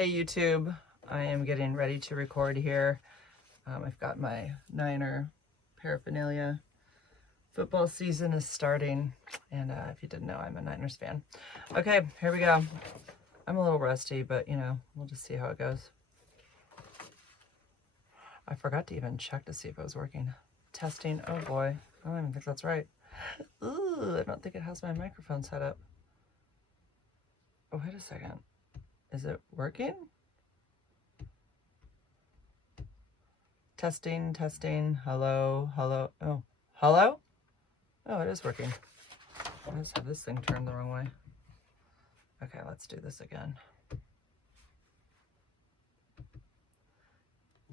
Hey YouTube, I am getting ready to record here. I've got my Niner paraphernalia. Football season is starting, and if you didn't know, I'm a Niners fan. Okay, here we go. I'm a little rusty, but we'll just see how it goes. I forgot to even check to see if it was working. Testing, oh boy, I don't even think that's right. Ooh, I don't think it has my microphone set up. Oh, wait a second. Is it working? Testing, hello. Oh, hello? Oh, it is working. I just have this thing turned the wrong way. Okay, let's do this again.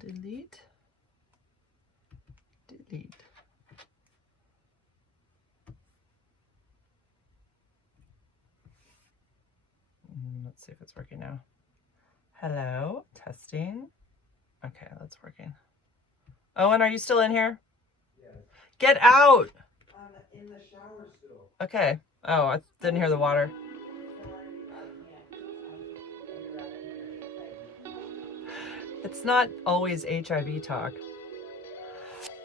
Delete. Let's see if it's working now. Hello, testing. Okay, that's working. Owen, are you still in here? Yes. Get out! I'm in the shower still. Okay. Oh, I didn't hear the water. It's not always HIV talk.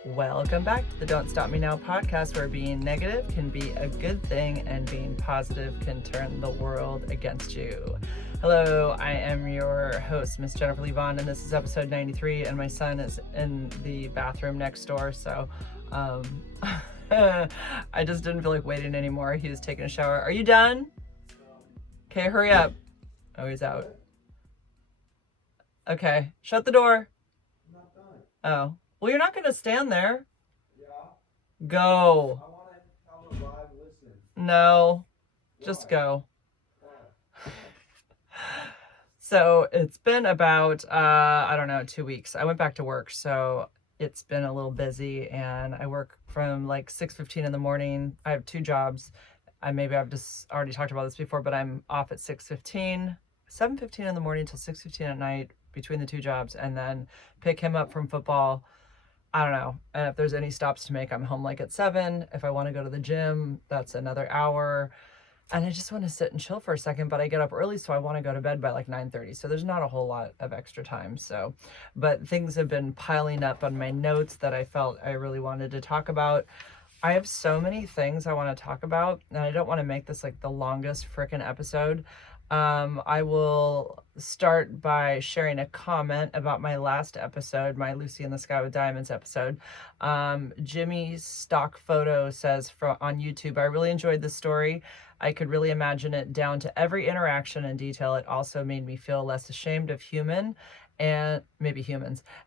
Welcome back to the Don't Stop Me Now podcast, where being negative can be a good thing and being positive can turn the world against you. Hello, I am your host, Miss Jennifer Lee Vaughn, and this is episode 93, and my son is in the bathroom next door, so I just didn't feel like waiting anymore. He was taking a shower. Are you done? Okay, hurry up. Oh, he's out. Okay, shut the door. I'm not done. Oh. Well, you're not going to stand there. Yeah. Go. I want to have a live listen. No. Why? Just go. Why? So it's been about, 2 weeks. I went back to work, so it's been a little busy, and I work from like 6:15 in the morning. I have two jobs. I've just already talked about this before, but I'm off at 6:15, 7:15 in the morning till 6:15 at night between the two jobs, and then pick him up from football. I don't know. And if there's any stops to make, I'm home like at 7. If I want to go to the gym, that's another hour. And I just want to sit and chill for a second, but I get up early, so I want to go to bed by like 9:30. So there's not a whole lot of extra time. So, but things have been piling up on my notes that I felt I really wanted to talk about. I have so many things I want to talk about, and I don't want to make this like the longest frickin' episode. I will start by sharing a comment about my last episode, my Lucy in the Sky with Diamonds episode. Jimmy's stock photo says on YouTube, I really enjoyed the story. I could really imagine it down to every interaction and detail. It also made me feel less ashamed of humans and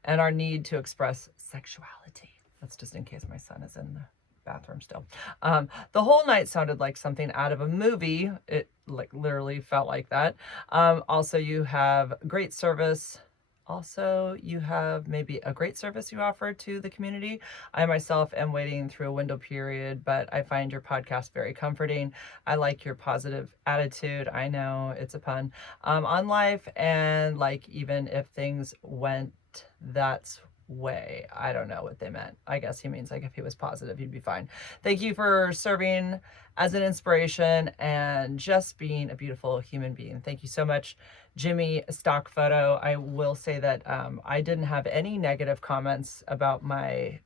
our need to express sexuality. That's just in case my son is in the bathroom still. The whole night sounded like something out of a movie. It like literally felt like that. Also, you have great service. Also, you have maybe a great service you offer to the community. I myself am waiting through a window period, but I find your podcast very comforting. I like your positive attitude. I know it's a pun on life, and like even if things went that's way. I don't know what they meant. I guess he means like if he was positive, he'd be fine. Thank you for serving as an inspiration and just being a beautiful human being. Thank you so much, Jimmy. Stock photo. I will say that I didn't have any negative comments about my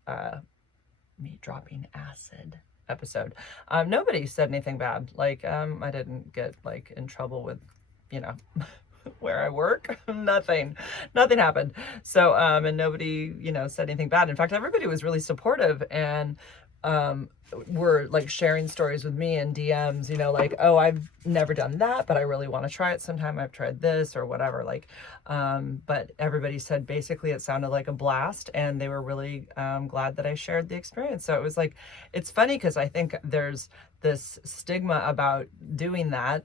me dropping acid episode. Nobody said anything bad. Like I didn't get like in trouble with, where I work. Nothing happened. So and nobody said anything bad. In fact, everybody was really supportive and were like sharing stories with me in DMs, like, oh, I've never done that, but I really want to try it sometime. I've tried this or whatever, like but everybody said basically it sounded like a blast, and they were really glad that I shared the experience. So it was like, it's funny because I think there's this stigma about doing that,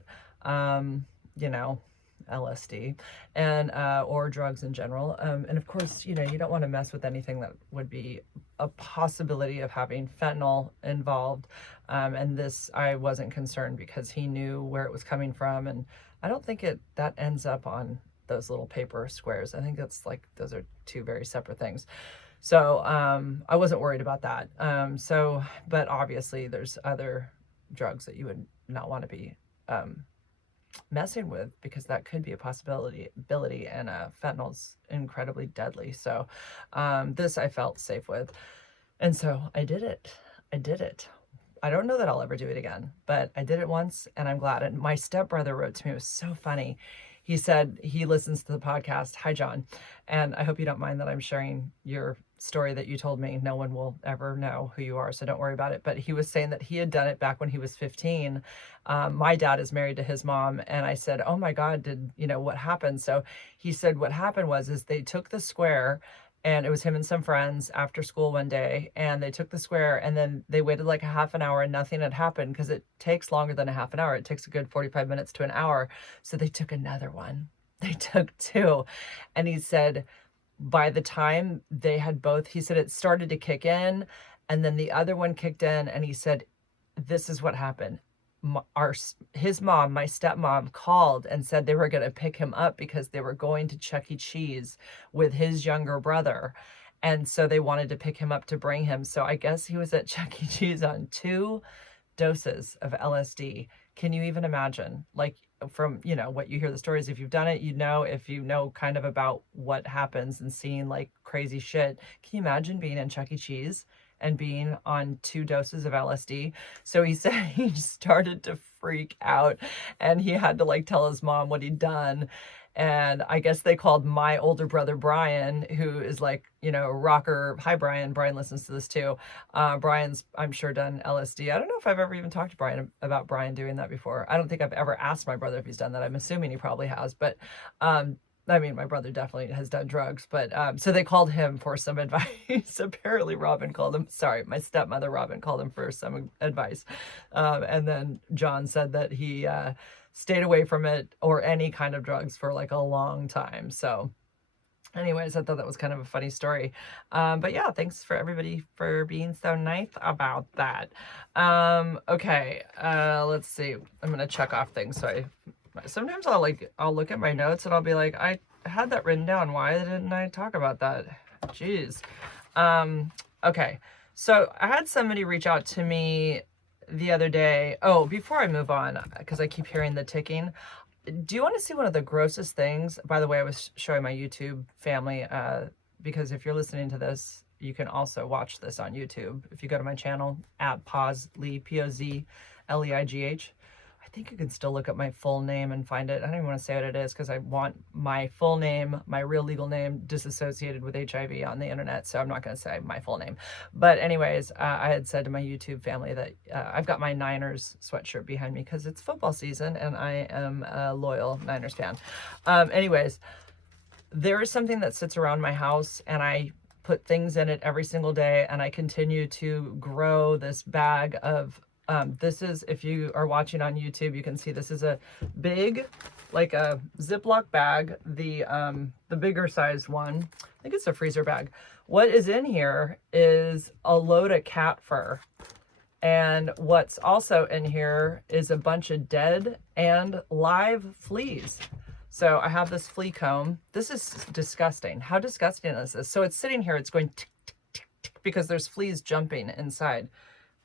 LSD and or drugs in general, and of course you don't want to mess with anything that would be a possibility of having fentanyl involved, and this I wasn't concerned because he knew where it was coming from, and I don't think that ends up on those little paper squares. I think that's like those are two very separate things. So I wasn't worried about that. But obviously there's other drugs that you would not want to be messing with, because that could be a possibility, and fentanyl's incredibly deadly. So this I felt safe with. And so I did it. I did it. I don't know that I'll ever do it again, but I did it once and I'm glad. And my stepbrother wrote to me, it was so funny. He said he listens to the podcast. Hi, John. And I hope you don't mind that I'm sharing your story that you told me. No one will ever know who you are, so don't worry about it. But he was saying that he had done it back when he was 15. My dad is married to his mom. And I said, oh my God, what happened? So he said, what happened is they took the square, and it was him and some friends after school one day, and they took the square, and then they waited like a half an hour and nothing had happened, because it takes longer than a half an hour. It takes a good 45 minutes to an hour. So they took another one. They took two. And he said, by the time they had both, he said it started to kick in, and then the other one kicked in, and he said, this is what happened. His mom, my stepmom, called and said they were going to pick him up because they were going to Chuck E. Cheese with his younger brother. And so they wanted to pick him up to bring him. So I guess he was at Chuck E. Cheese on 2 doses of LSD. Can you even imagine? Like, from, what you hear the stories, if you've done it, if you know kind of about what happens and seeing like crazy shit. Can you imagine being in Chuck E. Cheese and being on 2 doses of LSD? So he said he started to freak out, and he had to like tell his mom what he'd done. And I guess they called my older brother, Brian, who is like, a rocker. Hi, Brian. Brian listens to this too. Brian's, I'm sure, done LSD. I don't know if I've ever even talked to Brian about Brian doing that before. I don't think I've ever asked my brother if he's done that. I'm assuming he probably has, but I mean, my brother definitely has done drugs, but so they called him for some advice. Apparently Robin called him, sorry, my stepmother Robin called him for some advice. And then John said that he stayed away from it or any kind of drugs for like a long time. So anyways, I thought that was kind of a funny story. But yeah, thanks for everybody for being so nice about that. Okay, let's see. I'm going to check off things. So sometimes I'll look at my notes and I'll be like, I had that written down. Why didn't I talk about that? Jeez. Okay. So I had somebody reach out to me the other day. Oh, before I move on, because I keep hearing the ticking. Do you want to see one of the grossest things? By the way, I was showing my YouTube family, because if you're listening to this, you can also watch this on YouTube. If you go to my channel, at Pozleigh, Pozleigh. I think you can still look up my full name and find it. I don't even want to say what it is, because I want my full name, my real legal name, disassociated with HIV on the internet. So I'm not going to say my full name. But anyways, I had said to my YouTube family that I've got my Niners sweatshirt behind me because it's football season and I am a loyal Niners fan. Anyways, there is something that sits around my house, and I put things in it every single day, and I continue to grow this bag of this is, if you are watching on YouTube, you can see this is a big, like a Ziploc bag, the bigger sized one. I think it's a freezer bag. What is in here is a load of cat fur. And what's also in here is a bunch of dead and live fleas. So I have this flea comb. This is disgusting. How disgusting is this? So it's sitting here, it's going tick, tick, tick, tick, because there's fleas jumping inside.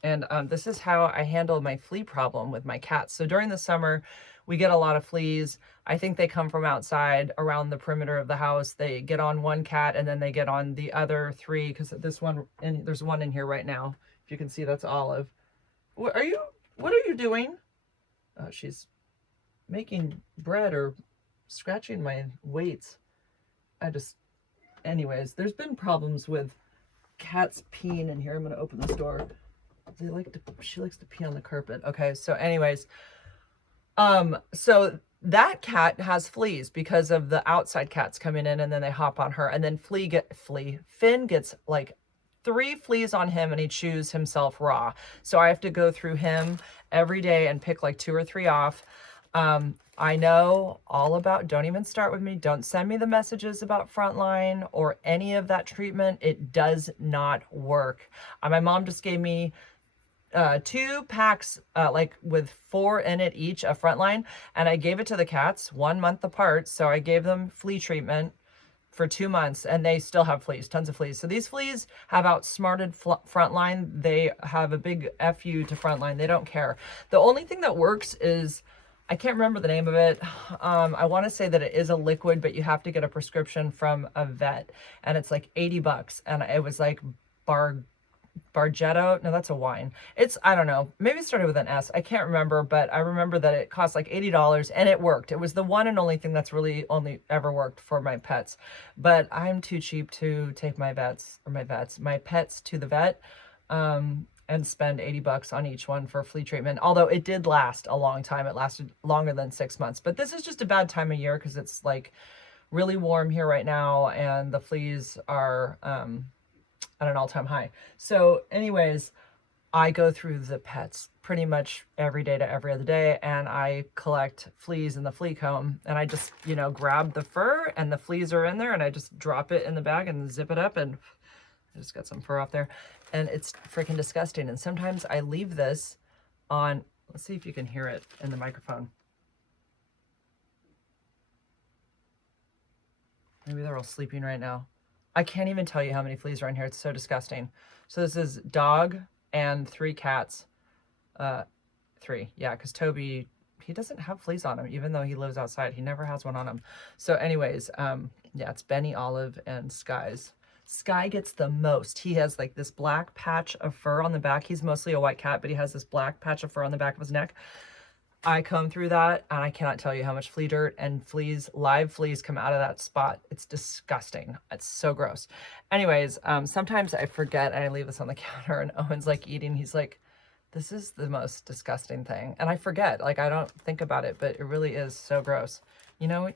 And this is how I handle my flea problem with my cats. So during the summer, we get a lot of fleas. I think they come from outside around the perimeter of the house. They get on one cat and then they get on the other 3, because this one, and there's one in here right now. If you can see, that's Olive. What are you doing? She's making bread or scratching my weights. Anyways, there's been problems with cats peeing in here. I'm going to open this door. She likes to pee on the carpet. Okay, so anyways, so that cat has fleas because of the outside cats coming in, and then they hop on her, and then Finn gets like 3 fleas on him, and he chews himself raw. So I have to go through him every day and pick like 2 or 3 off. I know all about, don't even start with me. Don't send me the messages about Frontline or any of that treatment. It does not work. My mom just gave me 2 packs, like with 4 in it each, of Frontline, and I gave it to the cats 1 month apart. So I gave them flea treatment for 2 months, and they still have fleas, tons of fleas. So these fleas have outsmarted Frontline. They have a big FU to Frontline. They don't care. The only thing that works is I can't remember the name of it. I want to say that it is a liquid, but you have to get a prescription from a vet, and it's like $80. And it was like Bargetto. No, that's a wine. It's, I don't know. Maybe it started with an S. I can't remember, but I remember that it cost like $80 and it worked. It was the one and only thing that's really only ever worked for my pets. But I'm too cheap to take my pets to the vet. And spend $80 on each one for flea treatment. Although it did last a long time. It lasted longer than 6 months. But this is just a bad time of year because it's like really warm here right now and the fleas are at an all-time high. So anyways, I go through the pets pretty much every day to every other day, and I collect fleas in the flea comb, and I just, you know, grab the fur and the fleas are in there, and I just drop it in the bag and zip it up, and I just got some fur off there, and it's freaking disgusting. And sometimes I leave this on, let's see if you can hear it in the microphone. Maybe they're all sleeping right now. I can't even tell you how many fleas are in here. It's so disgusting. So this is dog and 3 cats. 3, yeah, because Toby, he doesn't have fleas on him, even though he lives outside. He never has one on him. So anyways, yeah, it's Benny, Olive, and Sky's. Sky gets the most. He has like this black patch of fur on the back. He's mostly a white cat, but he has this black patch of fur on the back of his neck. I comb through that and I cannot tell you how much flea dirt and fleas, live fleas, come out of that spot. It's disgusting. It's so gross. Anyways, sometimes I forget and I leave this on the counter and Owen's like eating. He's like, this is the most disgusting thing. And I forget, like I don't think about it, but it really is so gross. You know,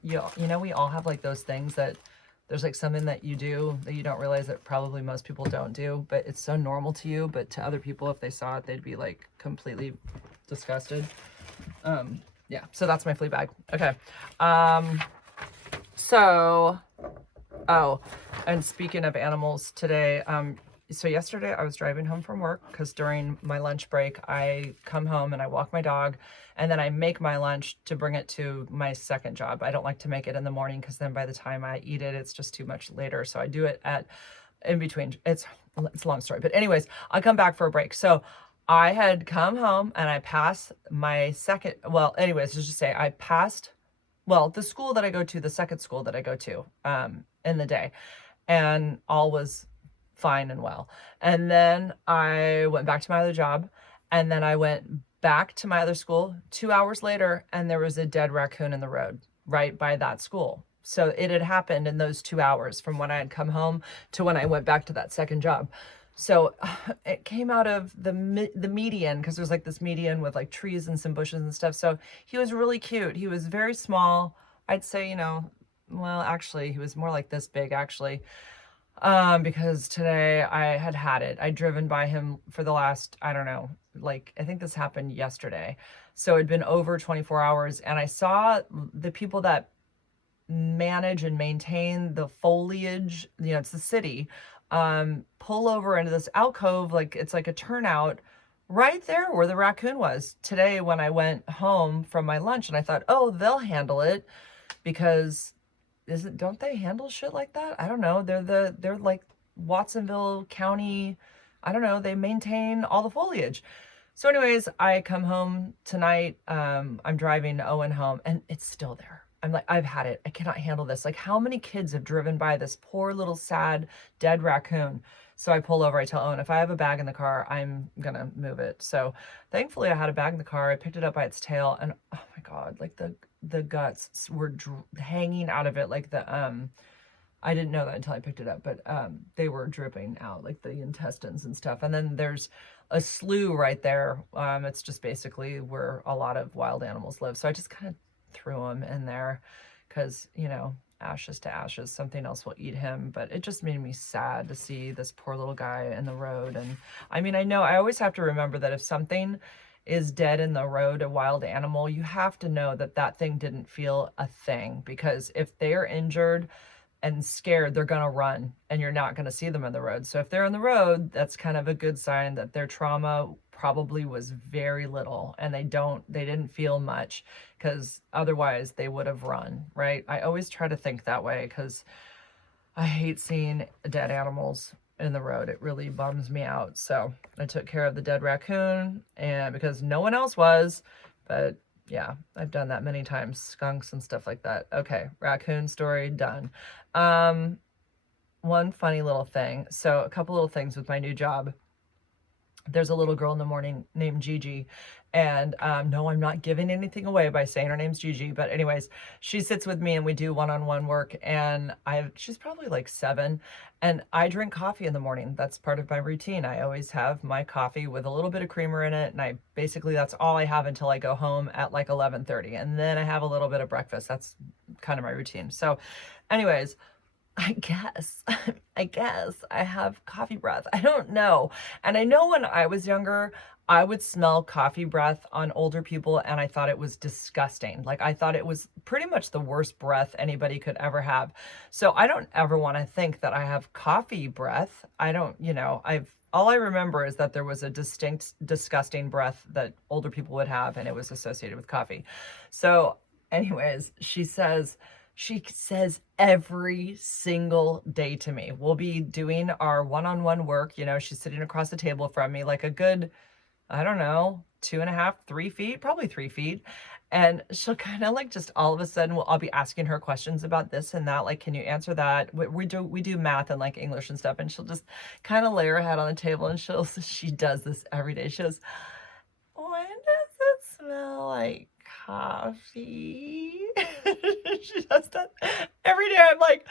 we all have like those things that there's like something that you do that you don't realize that probably most people don't do, but it's so normal to you. But to other people, if they saw it, they'd be like completely disgusted. Yeah, so that's my flea bag. Okay. So, oh, and speaking of animals today, so yesterday I was driving home from work because during my lunch break, I come home and I walk my dog and then I make my lunch to bring it to my second job. I don't like to make it in the morning because then by the time I eat it, it's just too much later. So I do it in between. It's a long story, but anyways, I come back for a break. So I had come home and I passed my second, well, anyways, let's just say I passed, well, the school that I go to, the second school that I go to in the day, and all was fine and well. And then I went back to my other job, and then I went back to my other school 2 hours later, and there was a dead raccoon in the road right by that school. So it had happened in those 2 hours from when I had come home to when I went back to that second job. So it came out of the median, because there's like this median with like trees and some bushes and stuff. So he was really cute. He was very small. I'd say, you know, well, actually, he was more like this big, actually, because today I had it. I'd driven by him for the last, I don't know, like, I think this happened yesterday. So it'd been over 24 hours, and I saw the people that manage and maintain the foliage, you know, it's the city, pull over into this alcove, like it's like a turnout right there where the raccoon was today when I went home from my lunch. And I thought, oh, they'll handle it, because don't they handle shit like that? I don't know. They're like Watsonville County. I don't know. They maintain all the foliage. So anyways, I come home tonight. I'm driving Owen home and it's still there. I'm like, I've had it. I cannot handle this. Like, how many kids have driven by this poor little sad dead raccoon? So I pull over. I tell Owen, if I have a bag in the car, I'm gonna move it. So thankfully I had a bag in the car. I picked it up by its tail, and oh my God, like the guts were hanging out of it. Like I didn't know that until I picked it up, but they were dripping out, like the intestines and stuff. And then there's a slough right there. It's just basically where a lot of wild animals live. So I just kind of threw him in there because, you know, ashes to ashes, something else will eat him. But it just made me sad to see this poor little guy in the road. And I mean, I know I always have to remember that if something is dead in the road, a wild animal, you have to know that that thing didn't feel a thing, because if they're injured and scared, they're gonna run and you're not gonna see them on the road. So if they're on the road, that's kind of a good sign that their trauma probably was very little and they didn't feel much, because otherwise they would have run, right? I always try to think that way because I hate seeing dead animals in the road. It really bums me out. So I took care of the dead raccoon, and because no one else was, but Yeah, I've done that many times. Skunks and stuff like that. Okay, raccoon story done. Um, one funny little thing. So a couple little things with my new job. There's a little girl in the morning named Gigi. And no, I'm not giving anything away by saying her name's Gigi. But anyways, she sits with me and we do one-on-one work. And she's probably like 7. And I drink coffee in the morning. That's part of my routine. I always have my coffee with a little bit of creamer in it. And basically that's all I have until I go home at like 11:30. And then I have a little bit of breakfast. That's kind of my routine. So anyways, I guess, I guess I have coffee breath. I don't know. And I know when I was younger, I would smell coffee breath on older people and I thought it was disgusting. Like I thought it was pretty much the worst breath anybody could ever have. So I don't ever want to think that I have coffee breath. I don't, all I remember is that there was a distinct, disgusting breath that older people would have and it was associated with coffee. So anyways, she says every single day to me, we'll be doing our one-on-one work. She's sitting across the table from me, like a good, I don't know, 2.5, 3 feet, probably 3 feet. And she'll kind of like just all of a sudden, I'll be asking her questions about this and that. Like, can you answer that? We do math and like English and stuff. And she'll just kind of lay her head on the table and she does this every day. She goes, why does it smell like coffee? She does that every day. I'm like,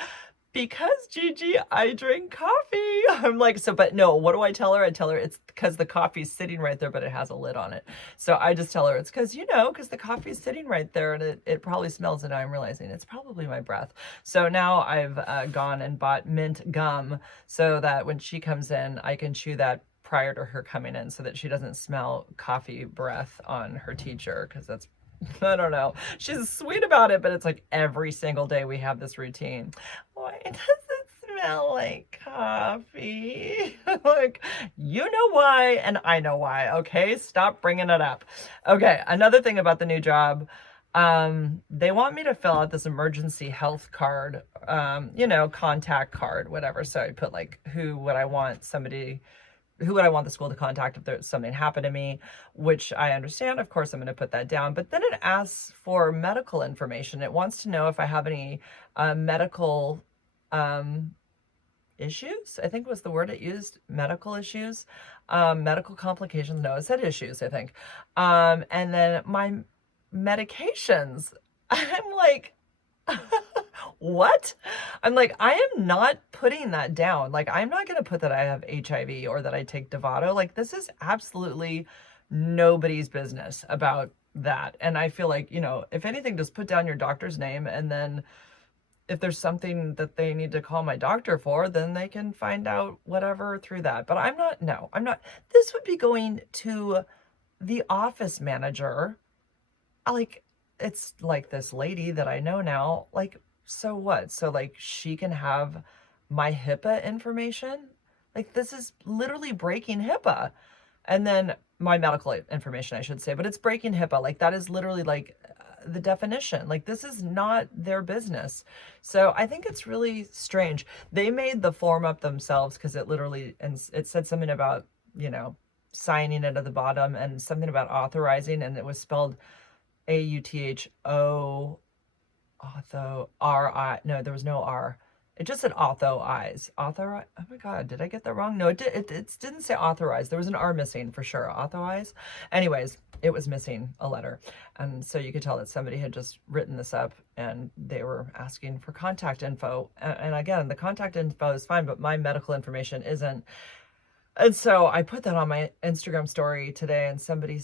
because Gigi, I drink coffee. I'm like, but no, what do I tell her? I tell her it's because the coffee's sitting right there, but it has a lid on it. So I just tell her it's because, because the coffee's sitting right there and it probably smells, and I'm realizing it's probably my breath. So now I've gone and bought mint gum so that when she comes in, I can chew that prior to her coming in so that she doesn't smell coffee breath on her teacher, because that's, I don't know. She's sweet about it, but it's like every single day we have this routine. Why does it smell like coffee? Like, you know why, and I know why. Okay, stop bringing it up. Okay, another thing about the new job. They want me to fill out this emergency health card, contact card, whatever. So I put like who would I want the school to contact if there's something happened to me, which I understand. Of course, I'm going to put that down. But then it asks for medical information. It wants to know if I have any medical issues, I think was the word it used, medical issues, medical complications. No, it said issues, I think. And then my medications, I'm like, what? I'm like, I am not putting that down. Like, I'm not going to put that I have HIV or that I take Dovato. Like, this is absolutely nobody's business about that. And I feel like, if anything, just put down your doctor's name, and then if there's something that they need to call my doctor for, then they can find out whatever through that. But I'm not. This would be going to the office manager. Like, it's like this lady that I know now, like, so what? So like she can have my HIPAA information? Like, this is literally breaking HIPAA. And then my medical information, I should say, but it's breaking HIPAA. Like, that is literally like the definition. Like, this is not their business. So I think it's really strange. They made the form up themselves because it said something about, signing it at the bottom and something about authorizing, and it was spelled AUTHO, Author, R-I, no, there was no R. It just said authorize. Authorize, oh my God, did I get that wrong? No, it didn't say authorize. There was an R missing for sure. Authorize. Anyways, it was missing a letter. And so you could tell that somebody had just written this up and they were asking for contact info. And again, the contact info is fine, but my medical information isn't. And so I put that on my Instagram story today, and somebody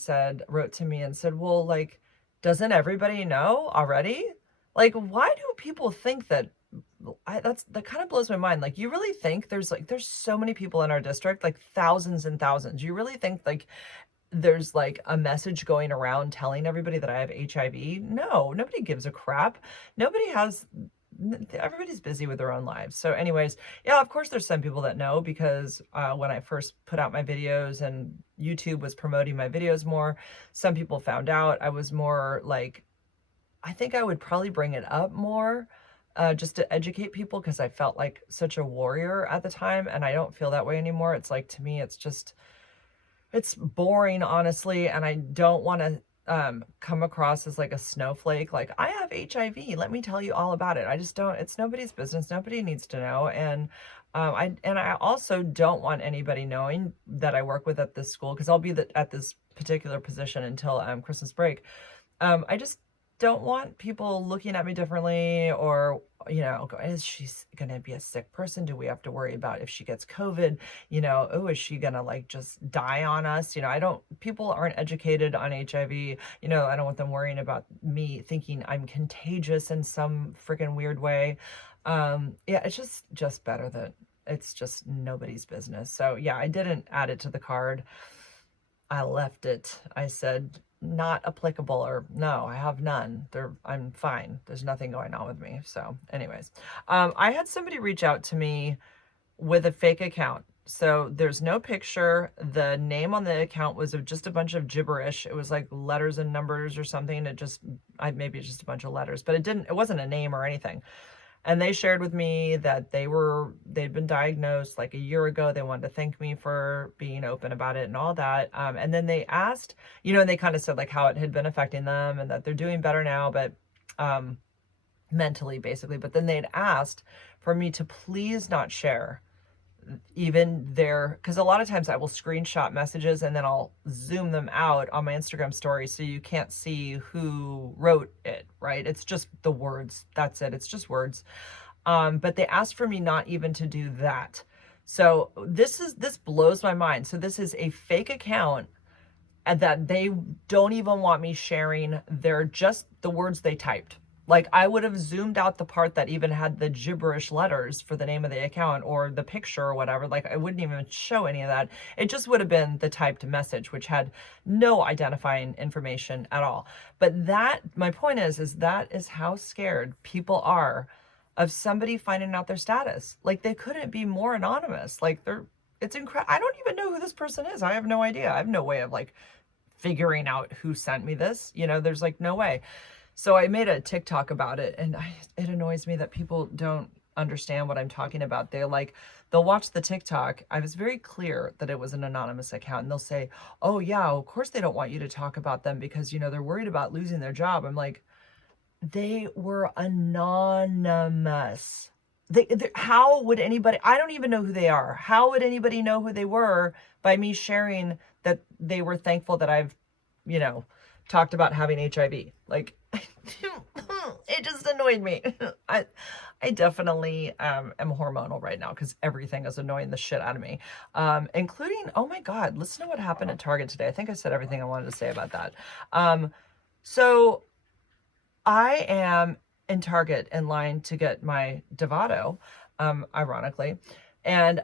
wrote to me and said, well, like, doesn't everybody know already? Like, why do people think that? That kind of blows my mind. Like, you really think there's so many people in our district, like thousands and thousands. You really think like there's like a message going around telling everybody that I have HIV? No, nobody gives a crap. Everybody's busy with their own lives. So anyways, yeah, of course there's some people that know, because when I first put out my videos and YouTube was promoting my videos more, some people found out. I was more like, I think I would probably bring it up more just to educate people, because I felt like such a warrior at the time, and I don't feel that way anymore. It's like, to me, it's boring, honestly, and I don't want to come across as like a snowflake. Like, I have HIV. Let me tell you all about it. I just don't. It's nobody's business. Nobody needs to know. And I also don't want anybody knowing that I work with at this school, because I'll be at this particular position until Christmas break. I just don't want people looking at me differently, or, is she going to be a sick person? Do we have to worry about if she gets COVID? Oh, is she going to like just die on us? People aren't educated on HIV. I don't want them worrying about me thinking I'm contagious in some freaking weird way. Yeah, it's just better that it's just nobody's business. So yeah, I didn't add it to the card. I left it. I said, not applicable, or no, I have none. I'm fine. There's nothing going on with me. So anyways, I had somebody reach out to me with a fake account. So there's no picture. The name on the account was just a bunch of gibberish. It was like letters and numbers or something. Maybe it's just a bunch of letters, but it wasn't a name or anything. And they shared with me that they'd been diagnosed like a year ago. They wanted to thank me for being open about it and all that. And then they asked, and they kind of said like how it had been affecting them and that they're doing better now, but mentally basically. But then they'd asked for me to please not share even because a lot of times I will screenshot messages and then I'll zoom them out on my Instagram story so you can't see who wrote it, right? It's just the words. That's it. It's just words. But they asked for me not even to do that. So this blows my mind. So this is a fake account, and that they don't even want me sharing. They're just the words they typed. Like, I would have zoomed out the part that even had the gibberish letters for the name of the account or the picture or whatever. Like, I wouldn't even show any of that. It just would have been the typed message, which had no identifying information at all. But my point is that is how scared people are of somebody finding out their status. Like, they couldn't be more anonymous. Like, it's incredible. I don't even know who this person is. I have no idea. I have no way of like figuring out who sent me this. There's like no way. So I made a TikTok about it, and it annoys me that people don't understand what I'm talking about. They'll watch the TikTok. I was very clear that it was an anonymous account, and they'll say, oh yeah, of course they don't want you to talk about them because, they're worried about losing their job. I'm like, they were anonymous. How would anybody, I don't even know who they are. How would anybody know who they were by me sharing that they were thankful that I've, talked about having HIV? Like, it just annoyed me. I definitely am hormonal right now because everything is annoying the shit out of me, including, oh my God, listen to what happened at Target today. I think I said everything I wanted to say about that. So I am in Target in line to get my Dovato, ironically. And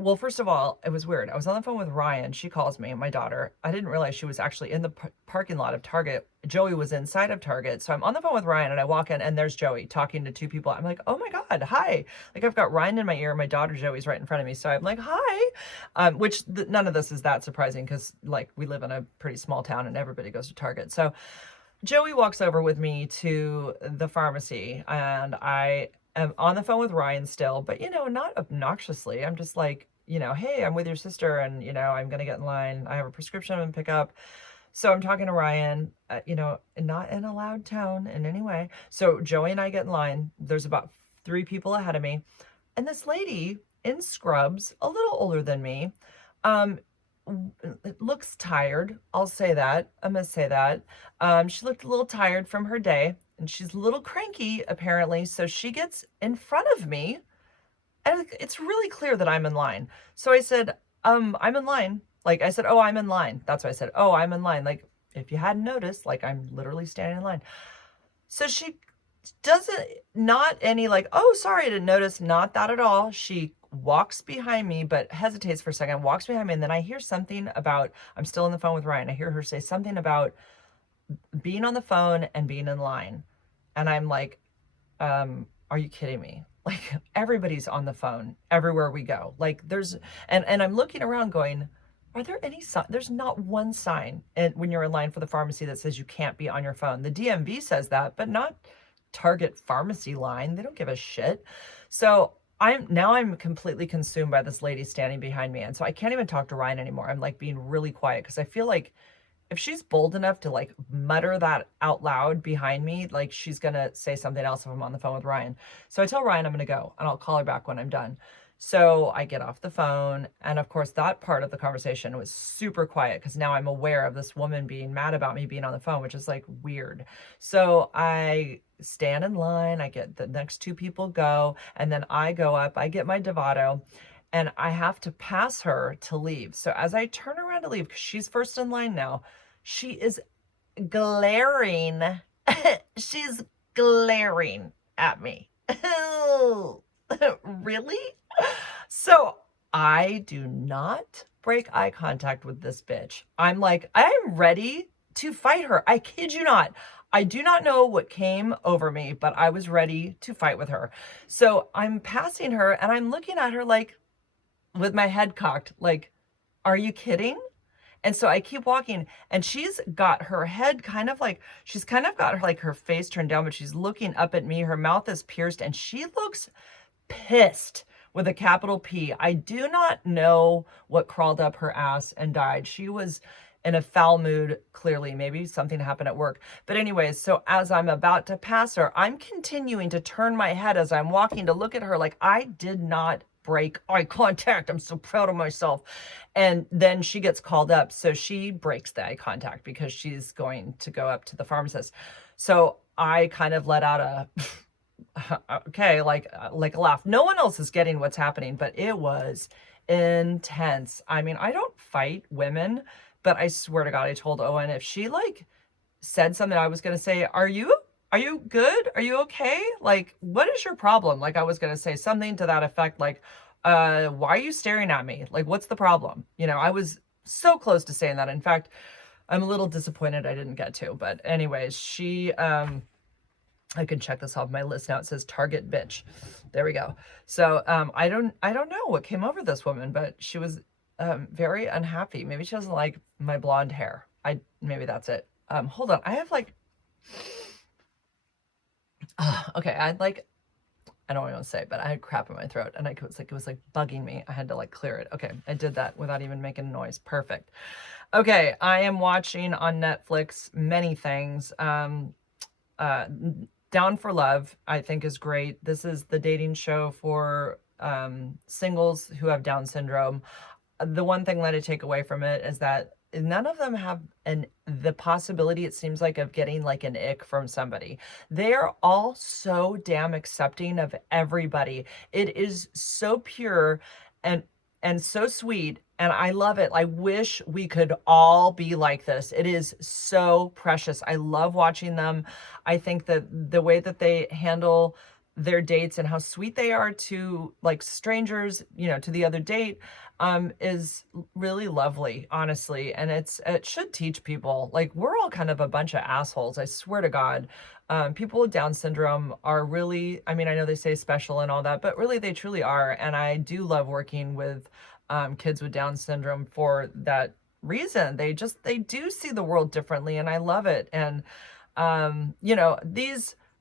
well, first of all, it was weird. I was on the phone with Ryan. She calls me, my daughter. I didn't realize she was actually in the parking lot of Target. Joey was inside of Target. So I'm on the phone with Ryan, and I walk in, and there's Joey talking to two people. I'm like, oh my God, hi. Like, I've got Ryan in my ear. My daughter Joey's right in front of me. So I'm like, hi. Which none of this is that surprising because, like, we live in a pretty small town and everybody goes to Target. So Joey walks over with me to the pharmacy, and I am on the phone with Ryan still, but, not obnoxiously. I'm just like, hey, I'm with your sister, and, I'm going to get in line. I have a prescription I'm going to pick up. So I'm talking to Ryan, not in a loud tone in any way. So Joey and I get in line. There's about 3 people ahead of me. And this lady in scrubs, a little older than me, looks tired. I'll say that. I must say that. She looked a little tired from her day, and she's a little cranky, apparently. So she gets in front of me, and it's really clear that I'm in line. So I said, I'm in line. Like, I said, oh, I'm in line. That's what I said. Oh, I'm in line. Like, if you hadn't noticed, like, I'm literally standing in line. So she doesn't, not any like, oh, sorry, I didn't notice. Not that at all. She walks behind me, but hesitates for a second, walks behind me. And then I hear something about, I'm still on the phone with Ryan. I hear her say something about being on the phone and being in line. And I'm like, are you kidding me? Like, everybody's on the phone everywhere we go. Like, and I'm looking around going, are there any there's not one sign when you're in line for the pharmacy that says you can't be on your phone. The DMV says that, but not Target pharmacy line. They don't give a shit. So I'm completely consumed by this lady standing behind me. And so I can't even talk to Ryan anymore. I'm like being really quiet because I feel like if she's bold enough to like mutter that out loud behind me, like she's gonna say something else if I'm on the phone with Ryan. So I tell Ryan I'm gonna go and I'll call her back when I'm done. So I get off the phone, and of course, that part of the conversation was super quiet because now I'm aware of this woman being mad about me being on the phone, which is like weird. So I stand in line, I get the next two people go, and then I go up, I get my Dovato, and I have to pass her to leave. So as I turn around to leave, because she's first in line now, she is glaring. She's glaring at me. Really? So I do not break eye contact with this bitch. I'm like, I'm ready to fight her. I kid you not. I do not know what came over me, but I was ready to fight with her. So I'm passing her and I'm looking at her like with my head cocked, like, are you kidding? And so I keep walking, and she's got her head kind of like, she's kind of got her like her face turned down, but she's looking up at me. Her mouth is pierced, and she looks pissed with a capital P. I do not know what crawled up her ass and died. She was in a foul mood, clearly. Maybe something happened at work. But anyways, so as I'm about to pass her, I'm continuing to turn my head as I'm walking to look at her like I did not break eye contact. I'm so proud of myself. And then she gets called up. So she breaks the eye contact because she's going to go up to the pharmacist. So I kind of let out a okay, like a laugh. No one else is getting what's happening, but it was intense. I mean, I don't fight women, but I swear to God, I told Owen if she like said something, I was gonna say, are you good? Are you okay? Like, what is your problem? Like, I was gonna say something to that effect, like, why are you staring at me? Like, what's the problem? You know, I was so close to saying that. In fact, I'm a little disappointed I didn't get to. But anyways, she I can check this off my list now. It says target bitch. There we go. So I don't know what came over this woman, but she was very unhappy. Maybe she doesn't like my blonde hair. Maybe that's it. Hold on. I have like okay, I don't want to say it, but I had crap in my throat and it was like bugging me. I had to like clear it. Okay, I did that without even making a noise. Perfect. Okay, I am watching on Netflix many things. Down for Love, I think, is great. This is the dating show for singles who have Down syndrome. The one thing that I take away from it is that none of them have the possibility, it seems like, of getting like an ick from somebody. They are all so damn accepting of everybody. It is so pure and so sweet, and I love it. I wish we could all be like this. It is so precious. I love watching them. I think that the way that they handle their dates and how sweet they are to like strangers, you know, to the other date, is really lovely, honestly. And it should teach people, like, we're all kind of a bunch of assholes. I swear to God. People with Down syndrome are really, I mean, I know they say special and all that, but really they truly are. And I do love working with kids with Down syndrome for that reason. They do see the world differently, and I love it. And you know,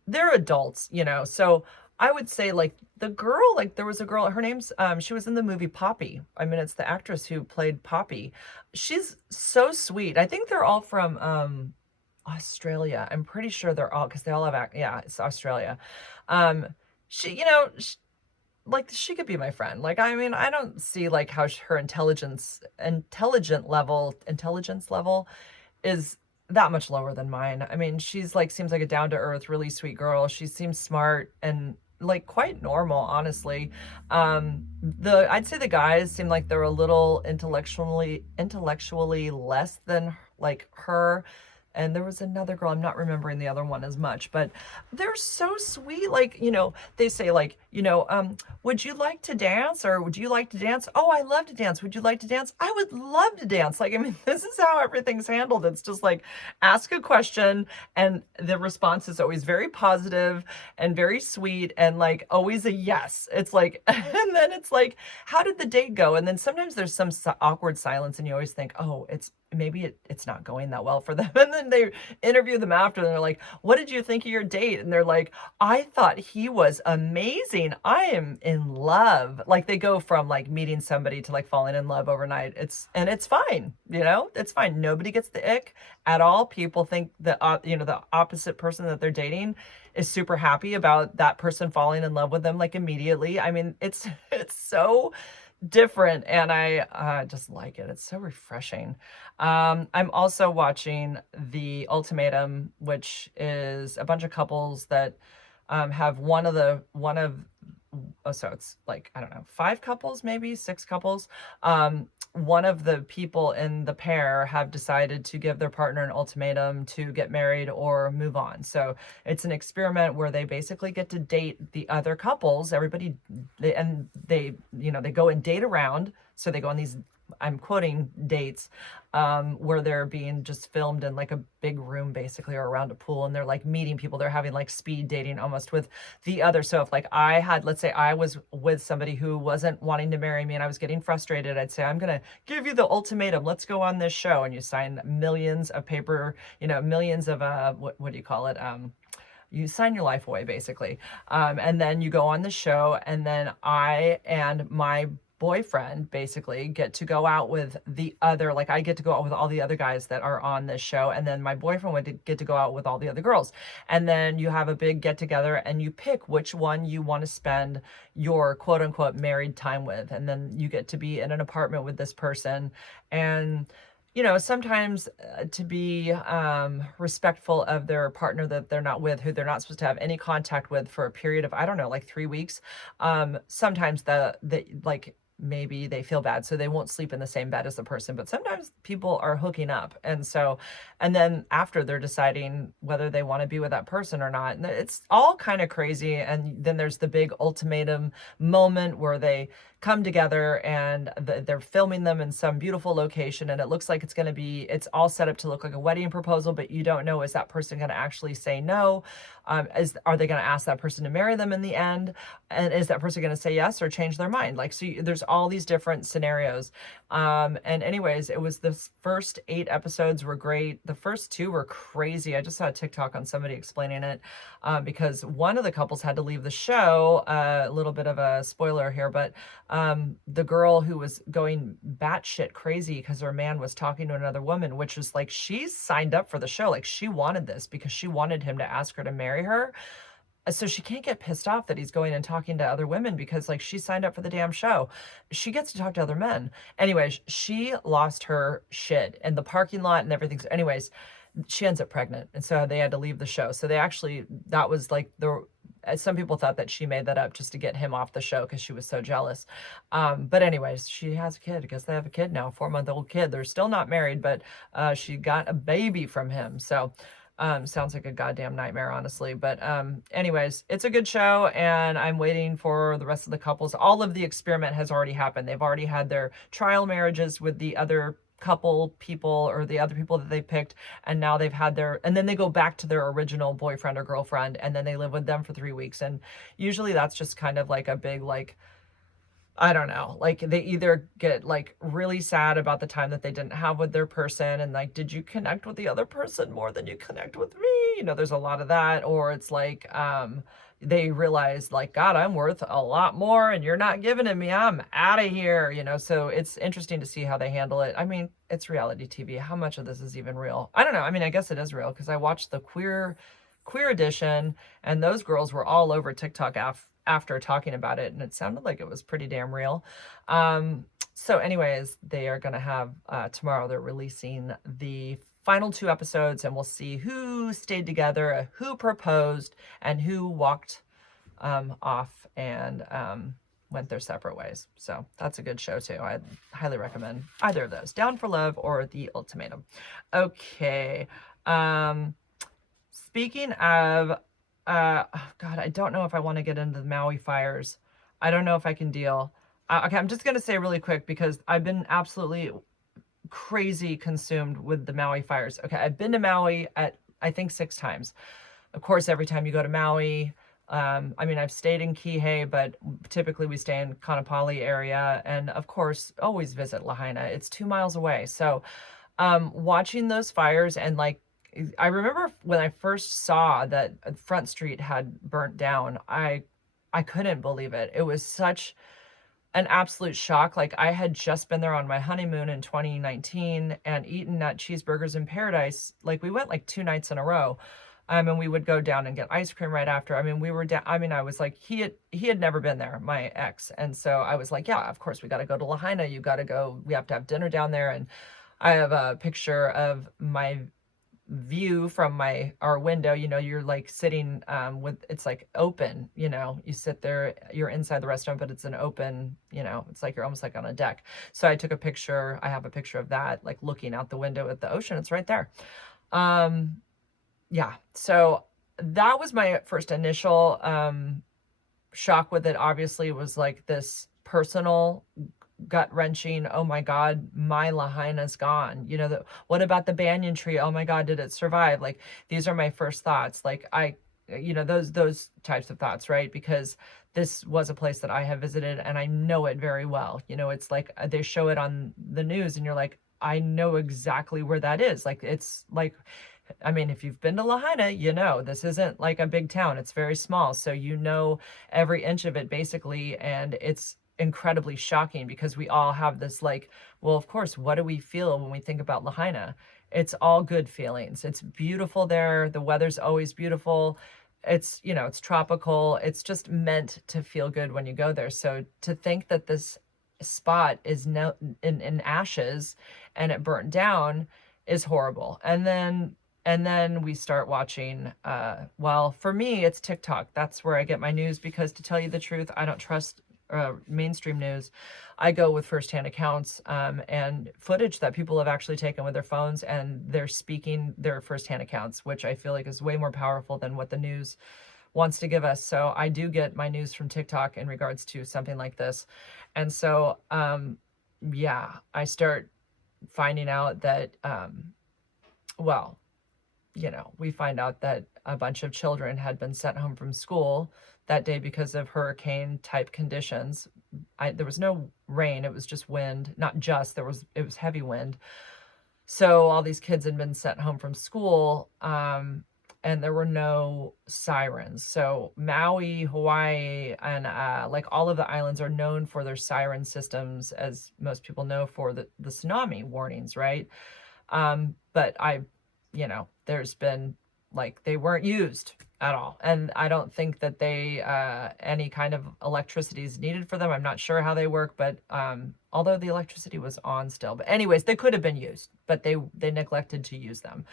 they're adults, you know. So I would say, like, the girl, like, there was a girl, her name's she was in the movie Poppy. I mean, it's the actress who played Poppy. She's so sweet. I think they're all from Australia. I'm pretty sure they're all, because they all have, yeah, it's Australia. She, you know, like, she could be my friend. Like, I mean, I don't see like how her intelligence level is that much lower than mine. I mean, she's like, seems like a down to earth, really sweet girl. She seems smart and like quite normal, honestly. I'd say the guys seem like they're a little intellectually less than like her. And there was another girl, I'm not remembering the other one as much, but they're so sweet. Like, you know, they say like, you know, would you like to dance, or would you like to dance? Oh, I love to dance. Would you like to dance? I would love to dance. Like, I mean, this is how everything's handled. It's just like, ask a question and the response is always very positive and very sweet and like always a yes. It's like, and then it's like, how did the date go? And then sometimes there's some awkward silence and you always think, oh, it's maybe it's not going that well for them. And then they interview them after, and they're like, what did you think of your date? And they're like, I thought he was amazing. I am in love. Like, they go from like meeting somebody to like falling in love overnight. It's fine, it's fine. Nobody gets the ick at all. People think that the opposite person that they're dating is super happy about that person falling in love with them like immediately. I mean, it's so different, and I just like it. It's so refreshing. I'm also watching The Ultimatum, which is a bunch of couples that have so it's like, I don't know, 5 couples, maybe 6 couples. One of the people in the pair have decided to give their partner an ultimatum to get married or move on. So it's an experiment where they basically get to date the other couples. They go and date around. So they go on these, I'm quoting, dates, where they're being just filmed in like a big room basically, or around a pool, and they're like meeting people. They're having like speed dating almost with the other. So if like let's say I was with somebody who wasn't wanting to marry me and I was getting frustrated, I'd say, I'm gonna give you the ultimatum, let's go on this show. And you sign millions of paper, millions of what do you call it, you sign your life away basically. And then you go on the show, and then I and my boyfriend basically get to go out with the other, like I get to go out with all the other guys that are on this show, and then my boyfriend would get to go out with all the other girls. And then you have a big get together, and you pick which one you want to spend your quote unquote married time with. And then you get to be in an apartment with this person. And sometimes to be respectful of their partner that they're not with, who they're not supposed to have any contact with for a period of, I don't know, like 3 weeks. Sometimes like maybe they feel bad, so they won't sleep in the same bed as the person. But sometimes people are hooking up. And then after, they're deciding whether they want to be with that person or not. And it's all kind of crazy. And then there's the big ultimatum moment where they come together, and they're filming them in some beautiful location, and it looks like it's all set up to look like a wedding proposal, but you don't know, is that person going to actually say no? Are they going to ask that person to marry them in the end? And is that person going to say yes or change their mind? Like, so there's all these different scenarios. And anyways, the first 8 episodes were great. The first 2 were crazy. I just saw a TikTok on somebody explaining it, because one of the couples had to leave the show. A little bit of a spoiler here, but the girl who was going batshit crazy because her man was talking to another woman, which was like, she's signed up for the show. Like, she wanted this because she wanted him to ask her to marry her. So she can't get pissed off that he's going and talking to other women, because like, she signed up for the damn show. She gets to talk to other men. Anyways, she lost her shit in the parking lot and everything. So anyways, she ends up pregnant, and so they had to leave the show. So that was like some people thought that she made that up just to get him off the show because she was so jealous. But anyways, she has a kid. I guess they have a kid now, 4-month-old kid. They're still not married, but she got a baby from him. So sounds like a goddamn nightmare, honestly. But anyways, it's a good show, and I'm waiting for the rest of the couples. All of the experiment has already happened. They've already had their trial marriages with the other couple people, or the other people that they picked, and now they've had and then they go back to their original boyfriend or girlfriend, and then they live with them for 3 weeks. And usually that's just kind of like a big, like, I don't know, like they either get like really sad about the time that they didn't have with their person, and like, did you connect with the other person more than you connect with me? There's a lot of that. Or it's like, they realize like, God, I'm worth a lot more and you're not giving it me. I'm out of here. So it's interesting to see how they handle it. I mean, it's reality TV. How much of this is even real? I don't know. I mean, I guess it is real, because I watched the queer edition, and those girls were all over TikTok after talking about it, and it sounded like it was pretty damn real. So anyways, they are going to have, tomorrow they're releasing the final 2 episodes, and we'll see who stayed together, who proposed, and who walked off and went their separate ways. So that's a good show too. I highly recommend either of those, Down for Love or The Ultimatum. Okay. Speaking of, oh God, I don't know if I want to get into the Maui Fires. I don't know if I can deal. Okay, I'm just going to say really quick, because I've been absolutely crazy consumed with the Maui Fires. Okay, I've been to Maui I think 6 times. Of course, every time you go to Maui, I mean, I've stayed in Kihei, but typically we stay in Kaanapali area, and of course, always visit Lahaina. It's 2 miles away. So Watching those fires and like, I remember when I first saw that Front Street had burnt down, I couldn't believe it. It was such an absolute shock. Like, I had just been there on my honeymoon in 2019 and eaten at Cheeseburgers in Paradise. Like, we went like 2 nights in a row. And we would go down and get ice cream right after. I mean, we were down. I mean, I was like, he had never been there, my ex, and so I was like, yeah, of course we got to go to Lahaina. You got to go. We have to have dinner down there. And I have a picture of my view from our window. You know, you're like sitting with, it's like open, you know, you sit there, you're inside the restaurant, but it's an open, you know, it's like you're almost like on a deck. So I took a picture. I have a picture of that, like looking out the window at the ocean. It's right there. Yeah, so that was my first initial shock with it. Obviously, it was like this personal, gut-wrenching, oh my God, my Lahaina's gone. You know, what about the banyan tree? Oh my God, did it survive? Like, these are my first thoughts. Like, you know, those types of thoughts, right? Because this was a place that I have visited and I know it very well. You know, it's like they show it on the news and you're like, I know exactly where that is. Like, it's like, I mean, if you've been to Lahaina, you know, this isn't like a big town. It's very small. So you know every inch of it basically. And it's incredibly shocking because we all have this like, well, of course, what do we feel when we think about Lahaina? It's all good feelings. It's beautiful there. The weather's always beautiful. It's, you know, it's tropical. It's just meant to feel good when you go there. So to think that this spot is now in ashes and it burnt down is horrible. And then we start watching, well, for me, it's TikTok. That's where I get my news because, to tell you the truth, I don't trust mainstream news. I go with firsthand accounts and footage that people have actually taken with their phones, and they're speaking their firsthand accounts, which I feel like is way more powerful than what the news wants to give us. So I do get my news from TikTok in regards to something like this. And so, yeah, I start finding out that, well, you know, we find out that a bunch of children had been sent home from school that day because of hurricane type conditions. There was no rain, it was just wind. Not just, it was heavy wind. So all these kids had been sent home from school, and there were no sirens. So Maui, Hawaii, and like all of the islands are known for their siren systems, as most people know, for the tsunami warnings, right? But you know, there's been like, they weren't used at all. And I don't think that they, any kind of electricity is needed for them. I'm not sure how they work, but, although the electricity was on still, but anyways, they could have been used, but they neglected to use them.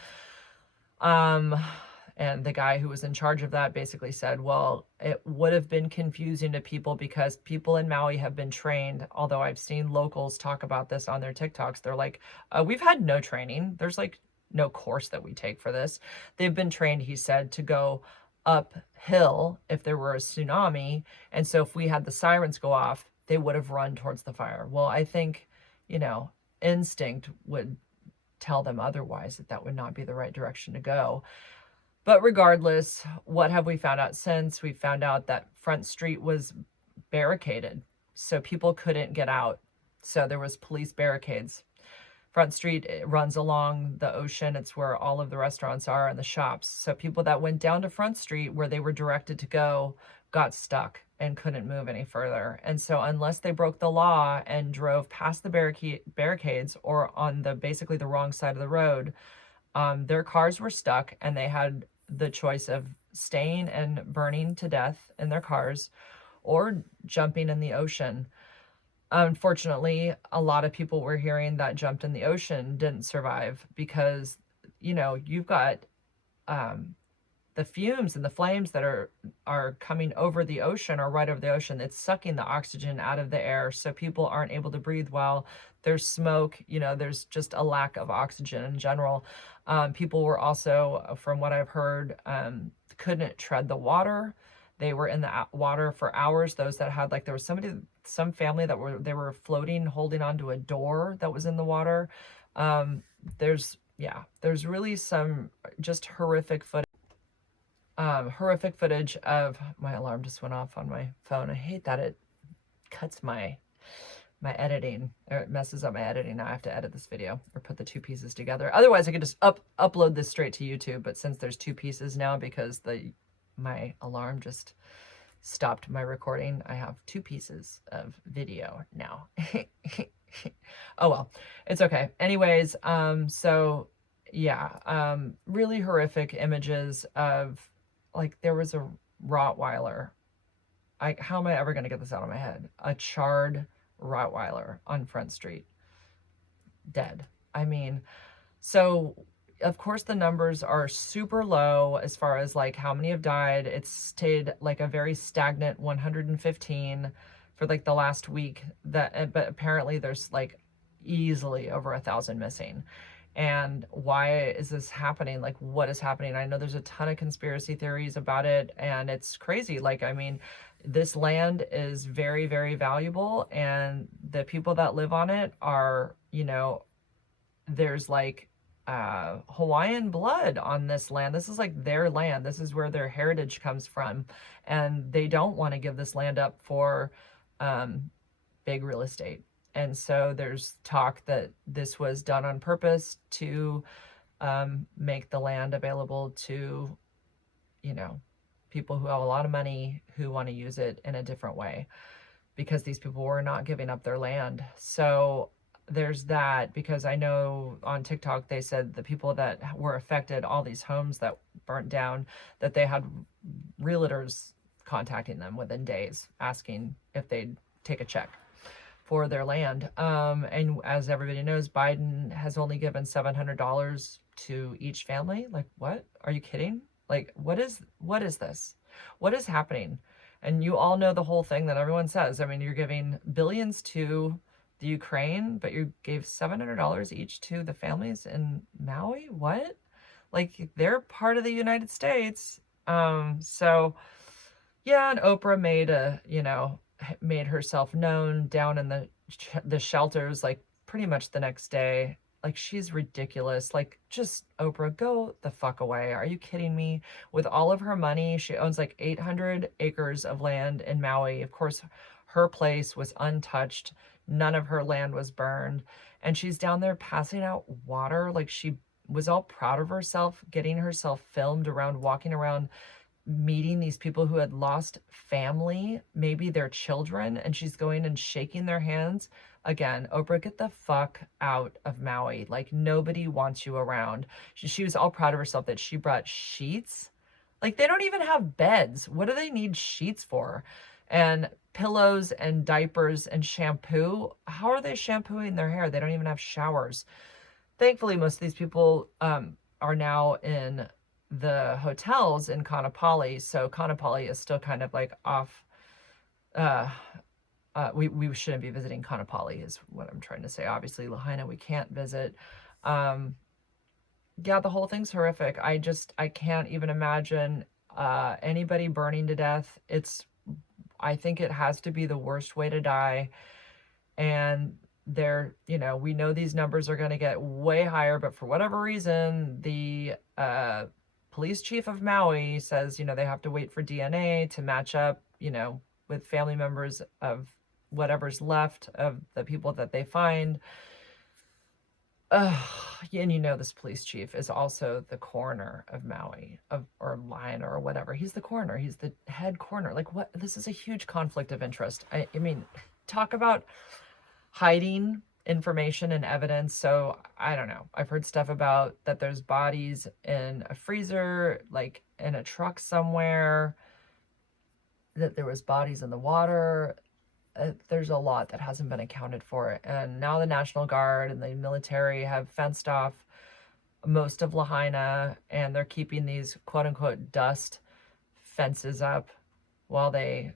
And the guy who was in charge of that basically said, well, it would have been confusing to people because people in Maui have been trained. Although I've seen locals talk about this on their TikToks. They're like, we've had no training. There's like no course that we take for this. They've been trained, he said, to go uphill if there were a tsunami. And so if we had the sirens go off, they would have run towards the fire. Well, I think, you know, instinct would tell them otherwise, that would not be the right direction to go. But regardless, what have we found out since? We found out that Front Street was barricaded, so people couldn't get out. So there was police barricades. Front Street runs along the ocean. It's where all of the restaurants are and the shops. So people that went down to Front Street where they were directed to go got stuck and couldn't move any further. And so unless they broke the law and drove past the barricades or on basically the wrong side of the road, their cars were stuck and they had the choice of staying and burning to death in their cars or jumping in the ocean. Unfortunately, a lot of people were hearing that jumped in the ocean didn't survive because, you know, you've got the fumes and the flames that are coming over the ocean or right over the ocean. It's sucking the oxygen out of the air, so people aren't able to breathe well. There's smoke, you know, there's just a lack of oxygen in general. People were also, from what I've heard, couldn't tread the water. They were in the water for hours. Those that had, like, there was some family that were floating, holding onto a door that was in the water. There's really some just horrific footage of, my alarm just went off on my phone. I hate that it cuts my my editing, or it messes up my editing. Now I have to edit this video or put the two pieces together. Otherwise I could just upload this straight to YouTube, but since there's two pieces now because my alarm just stopped my recording, I have two pieces of video now. Oh well, it's okay. Anyways, so yeah, really horrific images of, like, there was a Rottweiler. How am I ever going to get this out of my head? A charred Rottweiler on Front Street, dead. I mean, so of course the numbers are super low as far as like how many have died. It's stayed like a very stagnant 115 for like the last week, that, but apparently there's like easily over 1,000 missing. And why is this happening? Like, what is happening? I know there's a ton of conspiracy theories about it, and it's crazy. Like, I mean, this land is very, very valuable, and the people that live on it are, you know, there's like Hawaiian blood on this land. This is like their land. This is where their heritage comes from, and they don't want to give this land up for big real estate. And so there's talk that this was done on purpose to make the land available to, you know, people who have a lot of money who want to use it in a different way, because these people were not giving up their land. So there's that, because I know on TikTok they said the people that were affected, all these homes that burnt down, that they had realtors contacting them within days asking if they'd take a check for their land. And as everybody knows, Biden has only given $700 to each family. Like, what? Are you kidding? Like, what is this? What is happening? And you all know the whole thing that everyone says. I mean, you're giving billions to the Ukraine, but you gave $700 each to the families in Maui? What? Like, they're part of the United States. So yeah, and Oprah made herself known down in the shelters, like pretty much the next day. Like, she's ridiculous. Like, just Oprah, go the fuck away. Are you kidding me? With all of her money, she owns like 800 acres of land in Maui. Of course, her place was untouched. None of her land was burned. And she's down there passing out water. Like, she was all proud of herself, getting herself filmed around, walking around, meeting these people who had lost family, maybe their children, and she's going and shaking their hands. Again, Oprah, get the fuck out of Maui. Like, nobody wants you around. She was all proud of herself that she brought sheets. Like, they don't even have beds. What do they need sheets for? And pillows and diapers and shampoo. How are they shampooing their hair? They don't even have showers. Thankfully, most of these people are now in the hotels in Kaanapali, so Kaanapali is still kind of like off. We shouldn't be visiting Kaanapali is what I'm trying to say. Obviously, Lahaina we can't visit. Yeah, the whole thing's horrific. I can't even imagine anybody burning to death. I think it has to be the worst way to die. And we know these numbers are going to get way higher, but for whatever reason, the police chief of Maui says, they have to wait for DNA to match up, with family members of whatever's left of the people that they find. And this police chief is also the coroner of Maui, or Lion or whatever. He's the coroner. He's the head coroner. Like, what? This is a huge conflict of interest. I mean, talk about hiding information and evidence. So I don't know. I've heard stuff about that there's bodies in a freezer, like in a truck somewhere, that there was bodies in the water. There's a lot that hasn't been accounted for. And now the National Guard and the military have fenced off most of Lahaina, and they're keeping these quote unquote dust fences up while they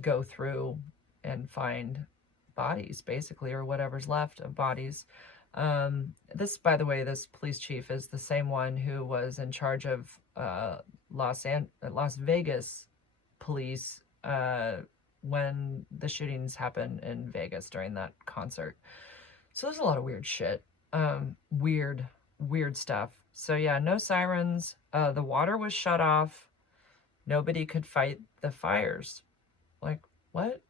go through and find bodies, basically, or whatever's left of bodies. By the way, this police chief is the same one who was in charge of Las Vegas police when the shootings happened in Vegas during that concert. So there's a lot of weird shit. Weird stuff. So yeah, no sirens. The water was shut off. Nobody could fight the fires. Like, what?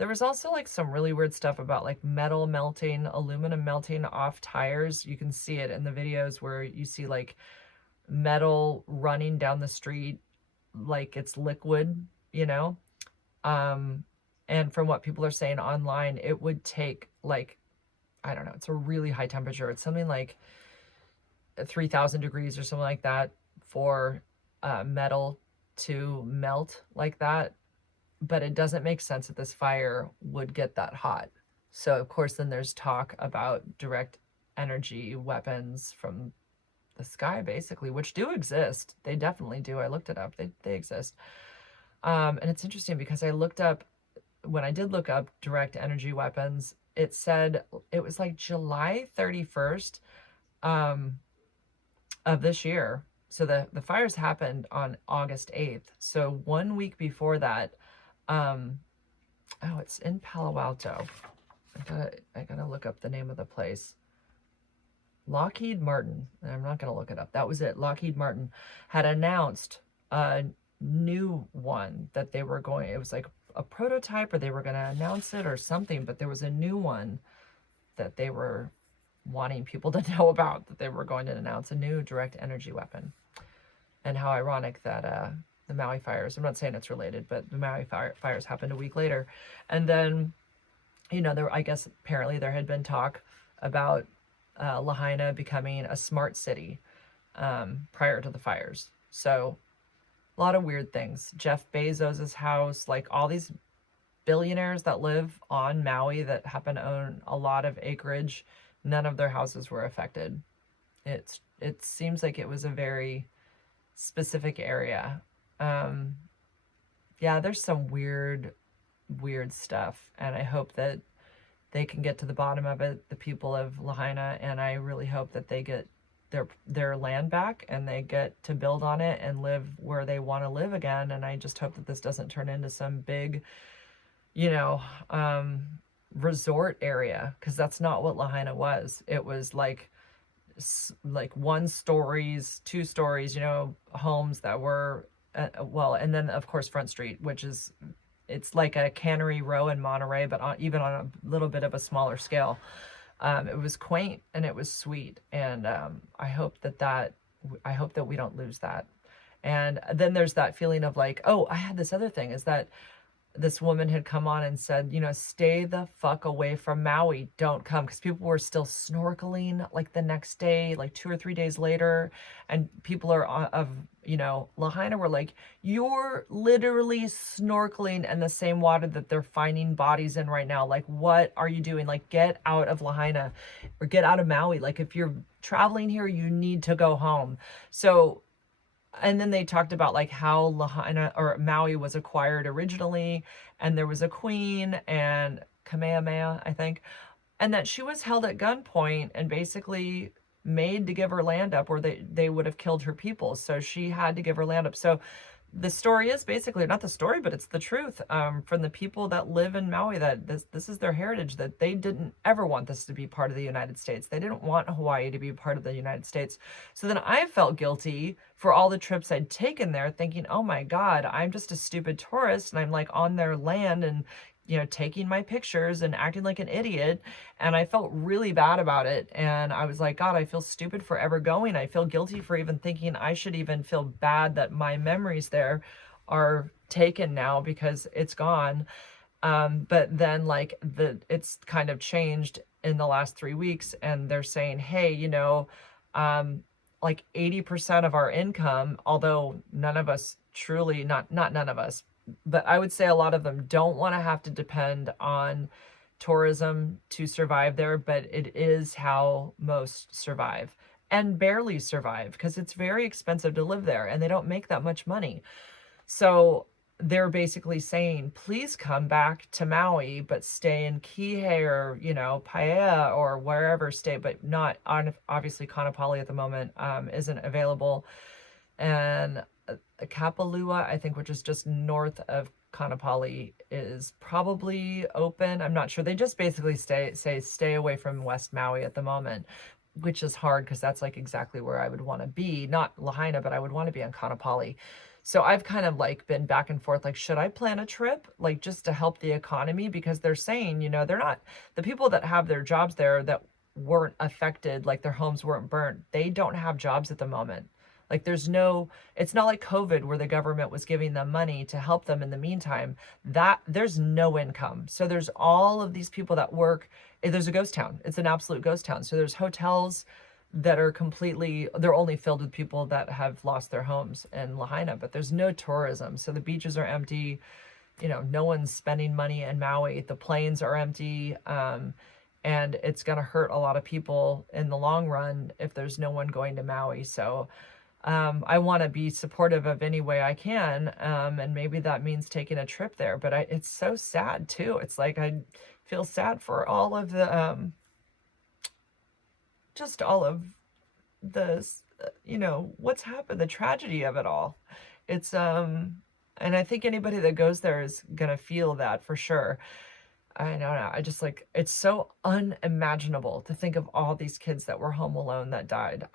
There was also like some really weird stuff about like metal melting, aluminum melting off tires. You can see it in the videos where you see like metal running down the street like it's liquid, you know? And from what people are saying online, it would take like, I don't know, it's a really high temperature. It's something like 3,000 degrees or something like that for metal to melt like that. But it doesn't make sense that this fire would get that hot. So, of course, then there's talk about direct energy weapons from the sky, basically, which do exist. They definitely do. I looked it up. They exist. And it's interesting because when I did look up direct energy weapons, it said it was like July 31st of this year. So the fires happened on August 8th. So 1 week before that, it's in Palo Alto. I gotta look up the name of the place. Lockheed Martin. I'm not gonna look it up. That was it. Lockheed Martin had announced a new one that they were going. It was like a prototype, or they were gonna announce it or something. But there was a new one that they were wanting people to know about. That they were going to announce a new direct energy weapon. And how ironic that the Maui Fires, I'm not saying it's related, but the Maui Fires happened a week later. And then, I guess apparently there had been talk about Lahaina becoming a smart city prior to the fires. So a lot of weird things. Jeff Bezos's house, like all these billionaires that live on Maui that happen to own a lot of acreage, none of their houses were affected. It seems like it was a very specific area. Yeah, there's some weird stuff, and I hope that they can get to the bottom of it, the people of Lahaina, and I really hope that they get their land back and they get to build on it and live where they want to live again. And I just hope that this doesn't turn into some big, resort area, because that's not what Lahaina was. It was like 1 stories, 2 stories, homes that were and then of course Front Street, which is, it's like a Cannery Row in Monterey, but even on a little bit of a smaller scale. It was quaint and it was sweet, and I hope that we don't lose that. And then there's that feeling of like, oh, I had this other thing, is that this woman had come on and said, stay the fuck away from Maui. Don't come. Because people were still snorkeling like the next day, like 2 or 3 days later. And people Lahaina were like, you're literally snorkeling in the same water that they're finding bodies in right now. Like, what are you doing? Like, get out of Lahaina or get out of Maui. Like, if you're traveling here, you need to go home. So, and then they talked about like how Lahaina or Maui was acquired originally, and there was a queen and Kamehameha, I think, and that she was held at gunpoint and basically made to give her land up, or they would have killed her people. So she had to give her land up. So the story is basically, not the story, but it's the truth, from the people that live in Maui, that this is their heritage, that they didn't ever want this to be part of the United States. They didn't want Hawaii to be part of the United States. So then I felt guilty for all the trips I'd taken there, thinking, oh my God, I'm just a stupid tourist, and I'm like on their land and taking my pictures and acting like an idiot. And I felt really bad about it. And I was like, God, I feel stupid for ever going. I feel guilty for even thinking I should even feel bad that my memories there are taken now because it's gone. But then like it's kind of changed in the last 3 weeks, and they're saying, hey, like 80% of our income, although none of us truly, not none of us, but I would say a lot of them don't want to have to depend on tourism to survive there, but it is how most survive, and barely survive, because it's very expensive to live there and they don't make that much money. So they're basically saying, please come back to Maui, but stay in Kihei or, Paia or wherever, stay, but not on, obviously Kaanapali at the moment isn't available. And Kapalua, I think, which is just north of Kaanapali, is probably open. I'm not sure. They just basically stay away from West Maui at the moment, which is hard because that's like exactly where I would want to be. Not Lahaina, but I would want to be on Kaanapali. So I've kind of like been back and forth, like, should I plan a trip, like just to help the economy? Because they're saying, they're not, the people that have their jobs there that weren't affected, like their homes weren't burnt, they don't have jobs at the moment. Like there's no, it's not like COVID where the government was giving them money to help them in the meantime. That there's no income. So there's all of these people that work. There's a ghost town. It's an absolute ghost town. So there's hotels that are completely, they're only filled with people that have lost their homes in Lahaina, but there's no tourism. So the beaches are empty. No one's spending money in Maui. The planes are empty. And it's going to hurt a lot of people in the long run if there's no one going to Maui. So I want to be supportive of any way I can. And maybe that means taking a trip there, but it's so sad too. It's like, I feel sad for all of the, just all of the, what's happened, the tragedy of it all. It's, and I think anybody that goes there is going to feel that for sure. I don't know. I just like, it's so unimaginable to think of all these kids that were home alone that died.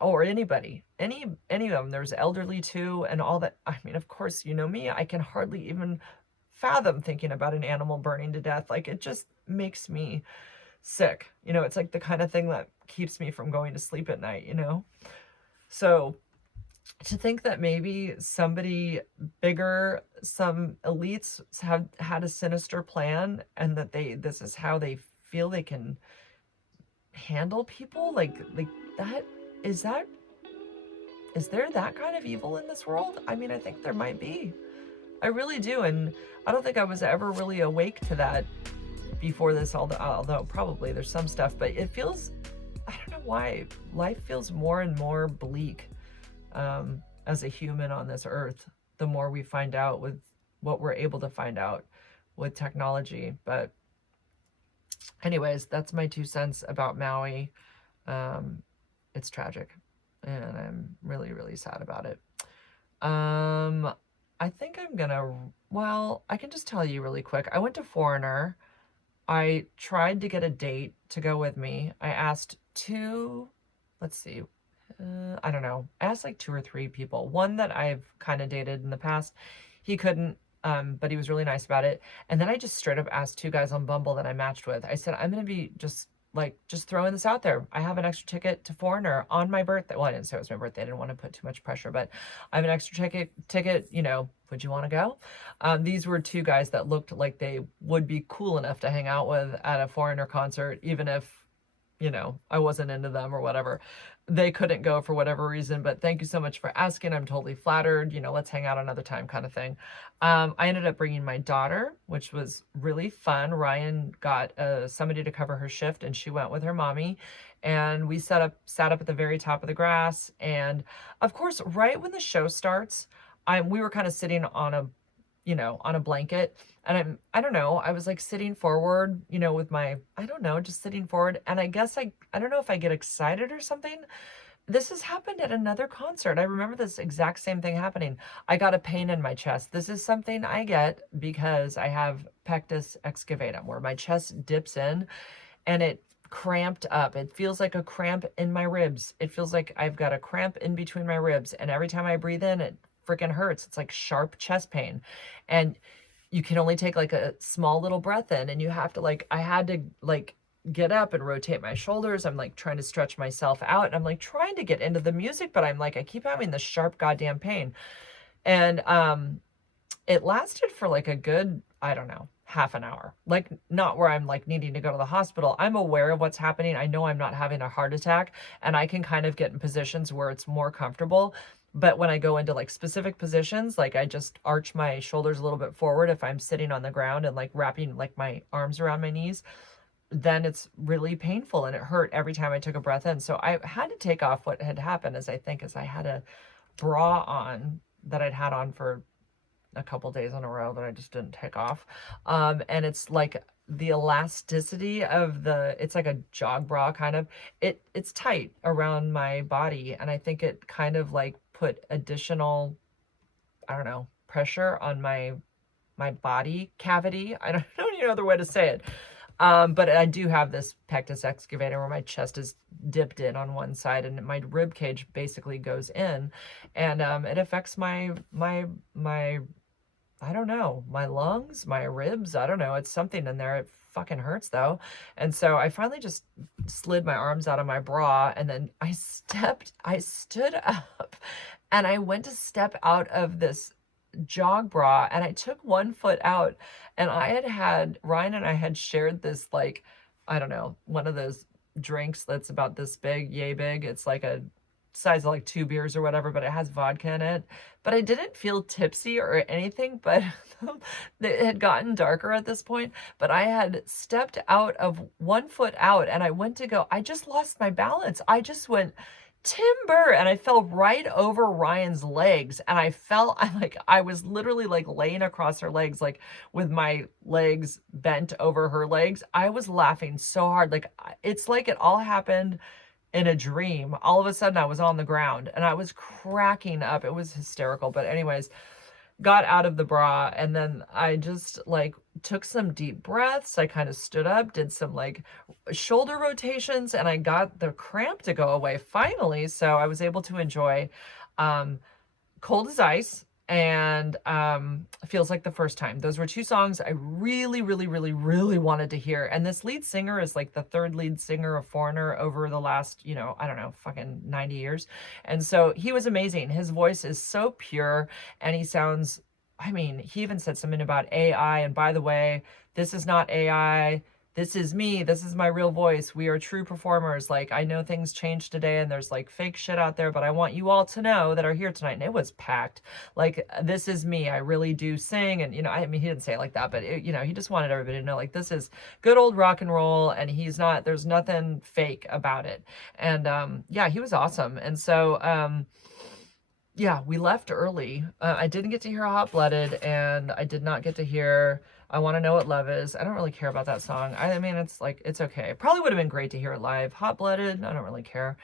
Or anybody, any of them. There's elderly too, and all that. I mean, of course, me, I can hardly even fathom thinking about an animal burning to death. Like, it just makes me sick. It's like the kind of thing that keeps me from going to sleep at night, So to think that maybe somebody bigger, some elites have had a sinister plan, and that this is how they feel they can handle people like that. Is there that kind of evil in this world? I mean, I think there might be. I really do. And I don't think I was ever really awake to that before this, although probably there's some stuff, but it feels, I don't know why, life feels more and more bleak as a human on this earth, the more we find out with what we're able to find out with technology. But anyways, that's my 2 cents about Maui. It's tragic, and I'm really, really sad about it. I think I can just tell you really quick. I went to Foreigner. I tried to get a date to go with me. I asked let's see, I don't know. I asked like 2 or 3 people. One that I've kind of dated in the past, he couldn't, but he was really nice about it. And then I just straight up asked 2 guys on Bumble that I matched with. I said, I'm going to be just throwing this out there. I have an extra ticket to Foreigner on my birthday. Well, I didn't say it was my birthday. I didn't want to put too much pressure, but I have an extra ticket, would you want to go? These were 2 guys that looked like they would be cool enough to hang out with at a Foreigner concert, even if, I wasn't into them or whatever. They couldn't go for whatever reason, but thank you so much for asking. I'm totally flattered. Let's hang out another time kind of thing. I ended up bringing my daughter, which was really fun. Ryan got somebody to cover her shift, and she went with her mommy, and we sat up at the very top of the grass. And of course, right when the show starts, we were kind of sitting on a blanket, and I don't know, I was like sitting forward, with my, I don't know, just sitting forward. And I guess I don't know if I get excited or something. This has happened at another concert. I remember this exact same thing happening. I got a pain in my chest. This is something I get because I have pectus excavatum, where my chest dips in and it cramped up. It feels like a cramp in my ribs. It feels like I've got a cramp in between my ribs. And every time I breathe in, it freaking hurts. It's like sharp chest pain. And you can only take like a small little breath in, and you have to I had to get up and rotate my shoulders. I'm like trying to stretch myself out, and I'm like trying to get into the music, but I'm like, I keep having this sharp goddamn pain. And it lasted for like a good, I don't know, half an hour. Like, not where I'm like needing to go to the hospital. I'm aware of what's happening. I know I'm not having a heart attack, and I can kind of get in positions where it's more comfortable. But when I go into like specific positions, like I just arch my shoulders a little bit forward if I'm sitting on the ground and like wrapping like my arms around my knees, then it's really painful, and it hurt every time I took a breath in. So I had to take off. What had happened is I had a bra on that I'd had on for a couple days in a row that I just didn't take off. And it's like the elasticity of it's like a jog bra kind of, it's tight around my body. And I think it kind of like put additional, I don't know, pressure on my body cavity. I don't know any other way to say it. But I do have this pectus excavator where my chest is dipped in on one side and my rib cage basically goes in, and it affects my I don't know, my lungs, my ribs. I don't know. It's something in there. It fucking hurts though. And so I finally just slid my arms out of my bra, and then I stood up and I went to step out of this jog bra, and I took one foot out, and Ryan and I had shared this, like, I don't know, one of those drinks that's about this big, yay big. It's like a size of like 2 beers or whatever, but it has vodka in it. But I didn't feel tipsy or anything, but it had gotten darker at this point. But I had stepped out of one foot out, and I went to go, I just lost my balance. I just went timber, and I fell right over Ryan's legs, and I was literally like laying across her legs, like with my legs bent over her legs. I was laughing so hard. Like, it's like it all happened in a dream. All of a sudden I was on the ground and I was cracking up. It was hysterical. But anyways, got out of the bra, and then I just like took some deep breaths. I kind of stood up, did some like shoulder rotations, and I got the cramp to go away finally. So I was able to enjoy Cold as Ice and Feels Like the First Time. Those were two songs I really, really, really, really wanted to hear. And this lead singer is like the third lead singer of Foreigner over the last, I don't know, fucking 90 years. And so he was amazing. His voice is so pure, and he sounds, he even said something about AI. And by the way, this is not AI. This is me. This is my real voice. We are true performers. Like, I know things change today and there's like fake shit out there, but I want you all to know that are here tonight. And it was packed. Like, this is me. I really do sing. And, he didn't say it like that, but he just wanted everybody to know, like, this is good old rock and roll. And there's nothing fake about it. And, yeah, he was awesome. And so, yeah, we left early. I didn't get to hear Hot Blooded, and I did not get to hear I Want to Know What Love Is. I don't really care about that song. It's okay. Probably would have been great to hear it live. Hot Blooded, I don't really care.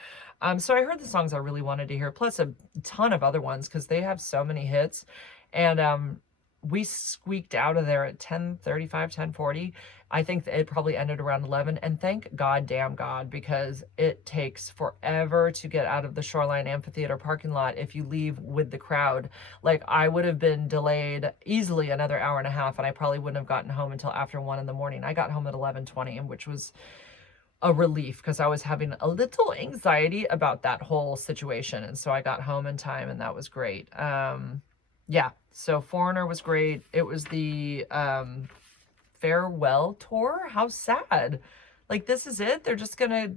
So I heard the songs I really wanted to hear, plus a ton of other ones, because they have so many hits. And we squeaked out of there at 10:35, 10:40. I think it probably ended around 11, and thank God, damn God, because it takes forever to get out of the Shoreline Amphitheater parking lot if you leave with the crowd. Like, I would have been delayed easily another hour and a half, and I probably wouldn't have gotten home until after 1 in the morning. I got home at 11:20, which was a relief because I was having a little anxiety about that whole situation. And so I got home in time, and that was great. Yeah, so Foreigner was great. It was the farewell tour. How sad. Like, this is it? They're just gonna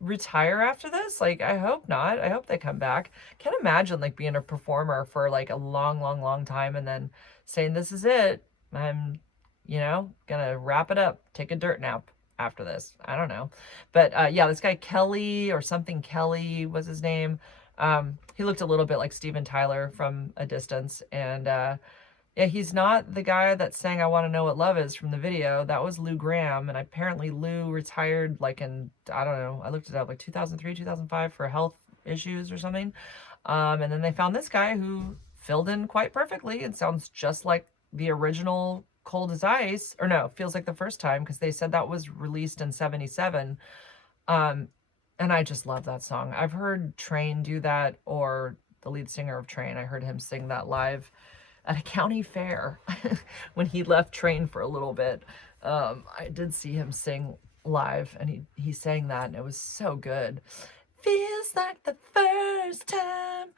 retire after this? Like, I hope not. I hope they come back. Can't imagine like being a performer for like a long, long, long time and then saying, this is it. I'm, gonna wrap it up, take a dirt nap after this. I don't know. But yeah, this guy Kelly or something Kelly was his name. He looked a little bit like Steven Tyler from a distance. And yeah, he's not the guy that sang I Want to Know What Love Is from the video. That was Lou Graham. And apparently Lou retired like in, I don't know, I looked it up, like 2003, 2005 for health issues or something. And then they found this guy who filled in quite perfectly and sounds just like the original Cold as Ice. Or no, Feels Like the First Time, because they said that was released in 77. And I just love that song. I've heard Train do that, or the lead singer of Train. I heard him sing that live at a county fair when he left Train for a little bit. I did see him sing live, and he sang that, and it was so good. Feels like the first time,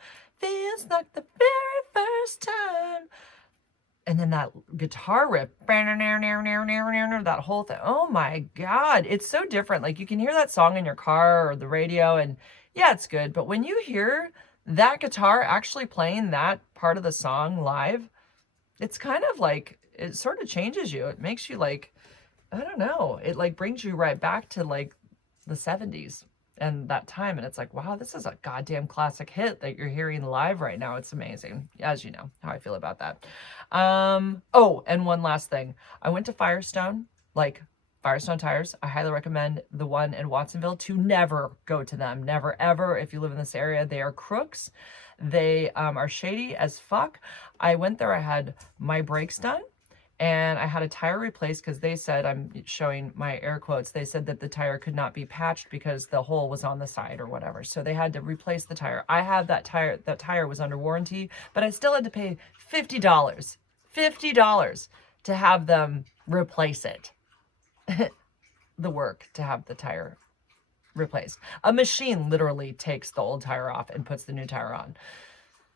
feels like the very first time. And then that guitar riff, that whole thing. Oh my God. It's so different. Like, you can hear that song in your car or the radio, and yeah, it's good. But when you hear that guitar actually playing that part of the song live, it's kind of like, it sort of changes you. It makes you like, I don't know. It like brings you right back to like the 70s and that time. And it's like, wow, this is a goddamn classic hit that you're hearing live right now. It's amazing. As you know how I feel about that. Oh, and one last thing. I went to Firestone, like Firestone Tires. I highly recommend the one in Watsonville. To never go to them. Never, ever. If you live in this area, they are crooks. They are shady as fuck. I went there. I had my brakes done, and I had a tire replaced because they said, I'm showing my air quotes, they said that the tire could not be patched because the hole was on the side or whatever. So they had to replace the tire. I had that tire was under warranty, but I still had to pay $50, $50 to have them replace it. The work to have the tire replaced. A machine literally takes the old tire off and puts the new tire on.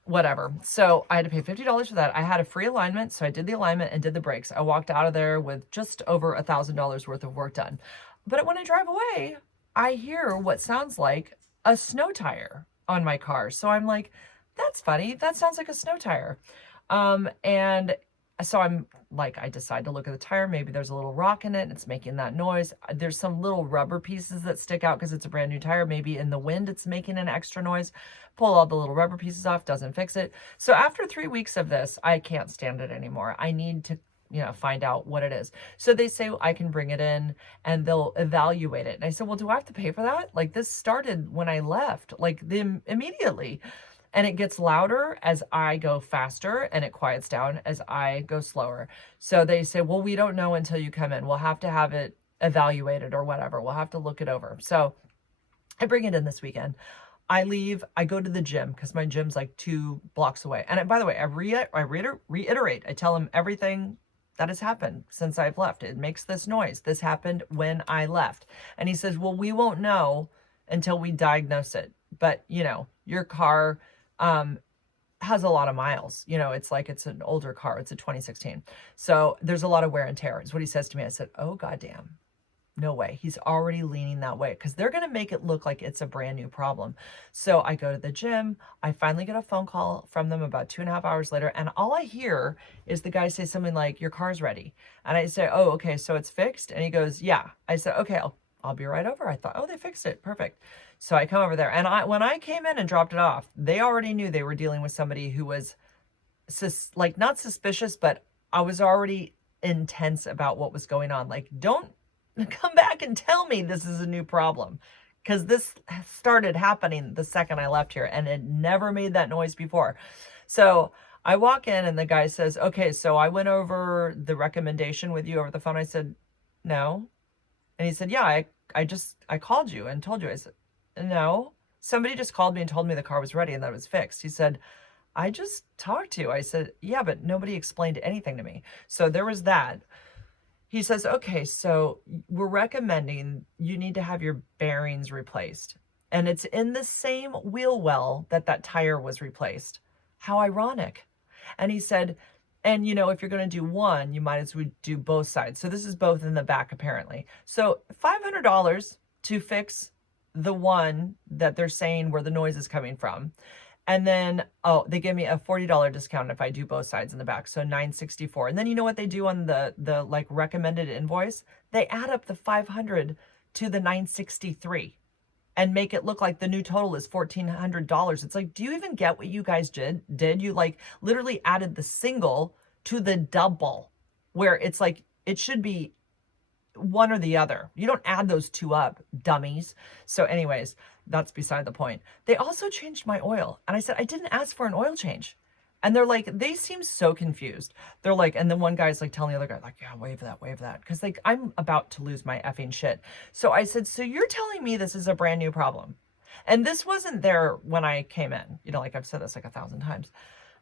Whatever. So I had to pay $50 for that. I had a free alignment, so I did the alignment and did the brakes. I walked out of there with just over $1,000 worth of work done. But when I drive away, I hear what sounds like a snow tire on my car. So I'm like, that's funny. That sounds like a snow tire. And so I'm like, I decide to look at the tire. Maybe there's a little rock in it and it's making that noise. There's some little rubber pieces that stick out because it's a brand new tire. Maybe in the wind, it's making an extra noise. Pull all the little rubber pieces off, doesn't fix it. So after 3 weeks of this, I can't stand it anymore. I need to, find out what it is. So they say I can bring it in and they'll evaluate it. And I said, well, do I have to pay for that? Like, this started when I left, like immediately. And it gets louder as I go faster and it quiets down as I go slower. So they say, well, we don't know until you come in. We'll have to have it evaluated or whatever. We'll have to look it over. So I bring it in this weekend. I leave, I go to the gym because my gym's like 2 blocks away. And by the way, I reiterate, I tell him everything that has happened since I've left. It makes this noise. This happened when I left. And he says, well, we won't know until we diagnose it. But, your car has a lot of miles. It's like it's an older car. It's a 2016. So there's a lot of wear and tear is what he says to me. I said, oh, goddamn. No way. He's already leaning that way because they're going to make it look like it's a brand new problem. So I go to the gym. I finally get a phone call from them about 2.5 hours later. And all I hear is the guy say something like, your car's ready. And I say, oh, okay, so it's fixed. And he goes, yeah. I said, okay, I'll be right over. I thought, oh, they fixed it. Perfect. So I come over there. And when I came in and dropped it off, they already knew they were dealing with somebody who was not suspicious, but I was already intense about what was going on. Like, don't come back and tell me this is a new problem, because this started happening the second I left here and it never made that noise before. So I walk in and the guy says, okay, so I went over the recommendation with you over the phone. I said, no. And he said, yeah, I called you and told you. I said, no, somebody just called me and told me the car was ready and that it was fixed. He said, I just talked to you. I said, yeah, but nobody explained anything to me. So there was that. He says, okay, so we're recommending you need to have your bearings replaced. And it's in the same wheel well that tire was replaced. How ironic. And he said, and if you're going to do one, you might as well do both sides. So this is both in the back, apparently. So $500 to fix the one that they're saying where the noise is coming from. And then, they give me a $40 discount if I do both sides in the back. So $964. And then you know what they do on the like recommended invoice? They add up the $500 to the $963 and make it look like the new total is $1,400. It's like, do you even get what you guys did? You like literally added the single to the double, where it's like, it should be one or the other. You don't add those two up, dummies. So anyways, that's beside the point. They also changed my oil. And I said, I didn't ask for an oil change. And they're like, they seem so confused. They're like, and then one guy's like telling the other guy, like, yeah, wave that. Because like, I'm about to lose my effing shit. So I said, so you're telling me this is a brand new problem? And this wasn't there when I came in. Like I've said this like 1,000 times.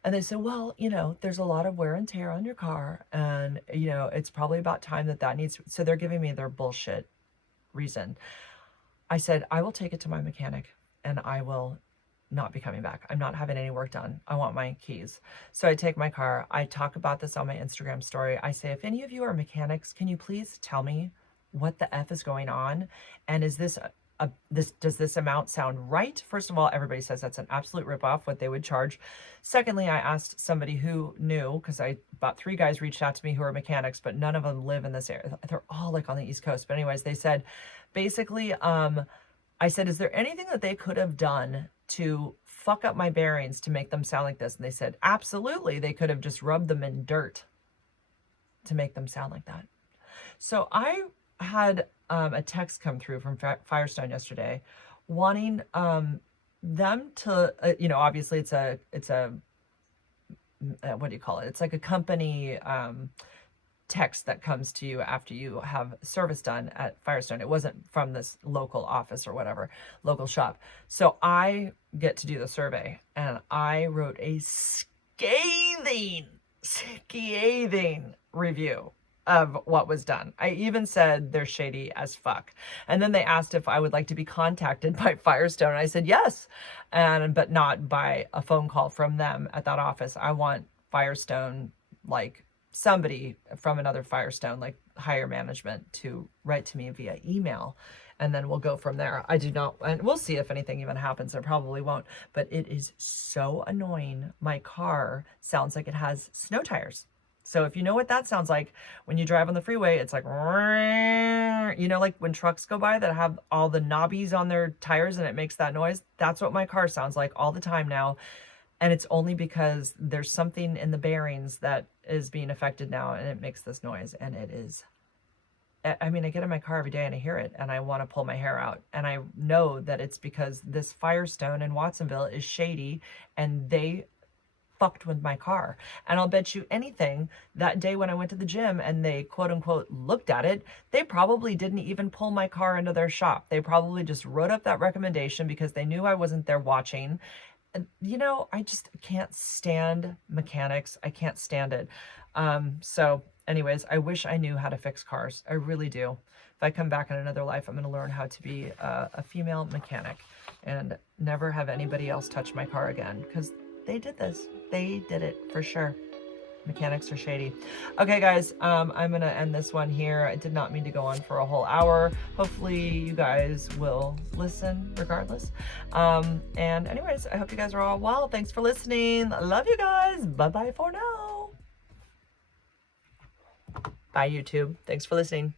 And they said, well, there's a lot of wear and tear on your car. And, it's probably about time that needs. So they're giving me their bullshit reason. I said, I will take it to my mechanic and I will not be coming back. I'm not having any work done. I want my keys. So I take my car. I talk about this on my Instagram story. I say, if any of you are mechanics, can you please tell me what the F is going on? And is this does this amount sound right? First of all, everybody says that's an absolute ripoff, what they would charge. Secondly, I asked somebody who knew, because about 3 guys reached out to me who are mechanics, but none of them live in this area. They're all like on the East Coast. But anyways, they said, basically, I said, is there anything that they could have done to fuck up my bearings to make them sound like this? And they said, absolutely. They could have just rubbed them in dirt to make them sound like that. So I had a text come through from Firestone yesterday wanting them to, obviously it's a what do you call it? It's like a company text that comes to you after you have service done at Firestone. It wasn't from this local office or whatever, local shop. So I get to do the survey, and I wrote a scathing review of what was done. I even said they're shady as fuck. And then they asked if I would like to be contacted by Firestone. And I said yes, but not by a phone call from them at that office. I want Firestone, like somebody from another Firestone, like higher management, to write to me via email. And then we'll go from there. I do not, and we'll see if anything even happens. It probably won't, but it is so annoying. My car sounds like it has snow tires. So if you know what that sounds like when you drive on the freeway, it's like, you know, like when trucks go by that have all the knobbies on their tires and it makes that noise. That's what my car sounds like all the time now. And it's only because there's something in the bearings that is being affected now, and it makes this noise. And it is, I mean, I get in my car every day and I hear it and I want to pull my hair out. And I know that it's because this Firestone in Watsonville is shady, and they fucked with my car. And I'll bet you anything, that day when I went to the gym and they quote unquote looked at it, they probably didn't even pull my car into their shop. They probably just wrote up that recommendation because they knew I wasn't there watching. And, you know, I just can't stand mechanics. I can't stand it. So anyways, I wish I knew how to fix cars. I really do. If I come back in another life, I'm going to learn how to be a female mechanic and never have anybody else touch my car again, because they did this. They did it for sure. Mechanics are shady. Okay, guys, I'm going to end this one here. I did not mean to go on for a whole hour. Hopefully you guys will listen regardless. And anyways, I hope you guys are all well. Thanks for listening. Love you guys. Bye-bye for now. Bye, YouTube. Thanks for listening.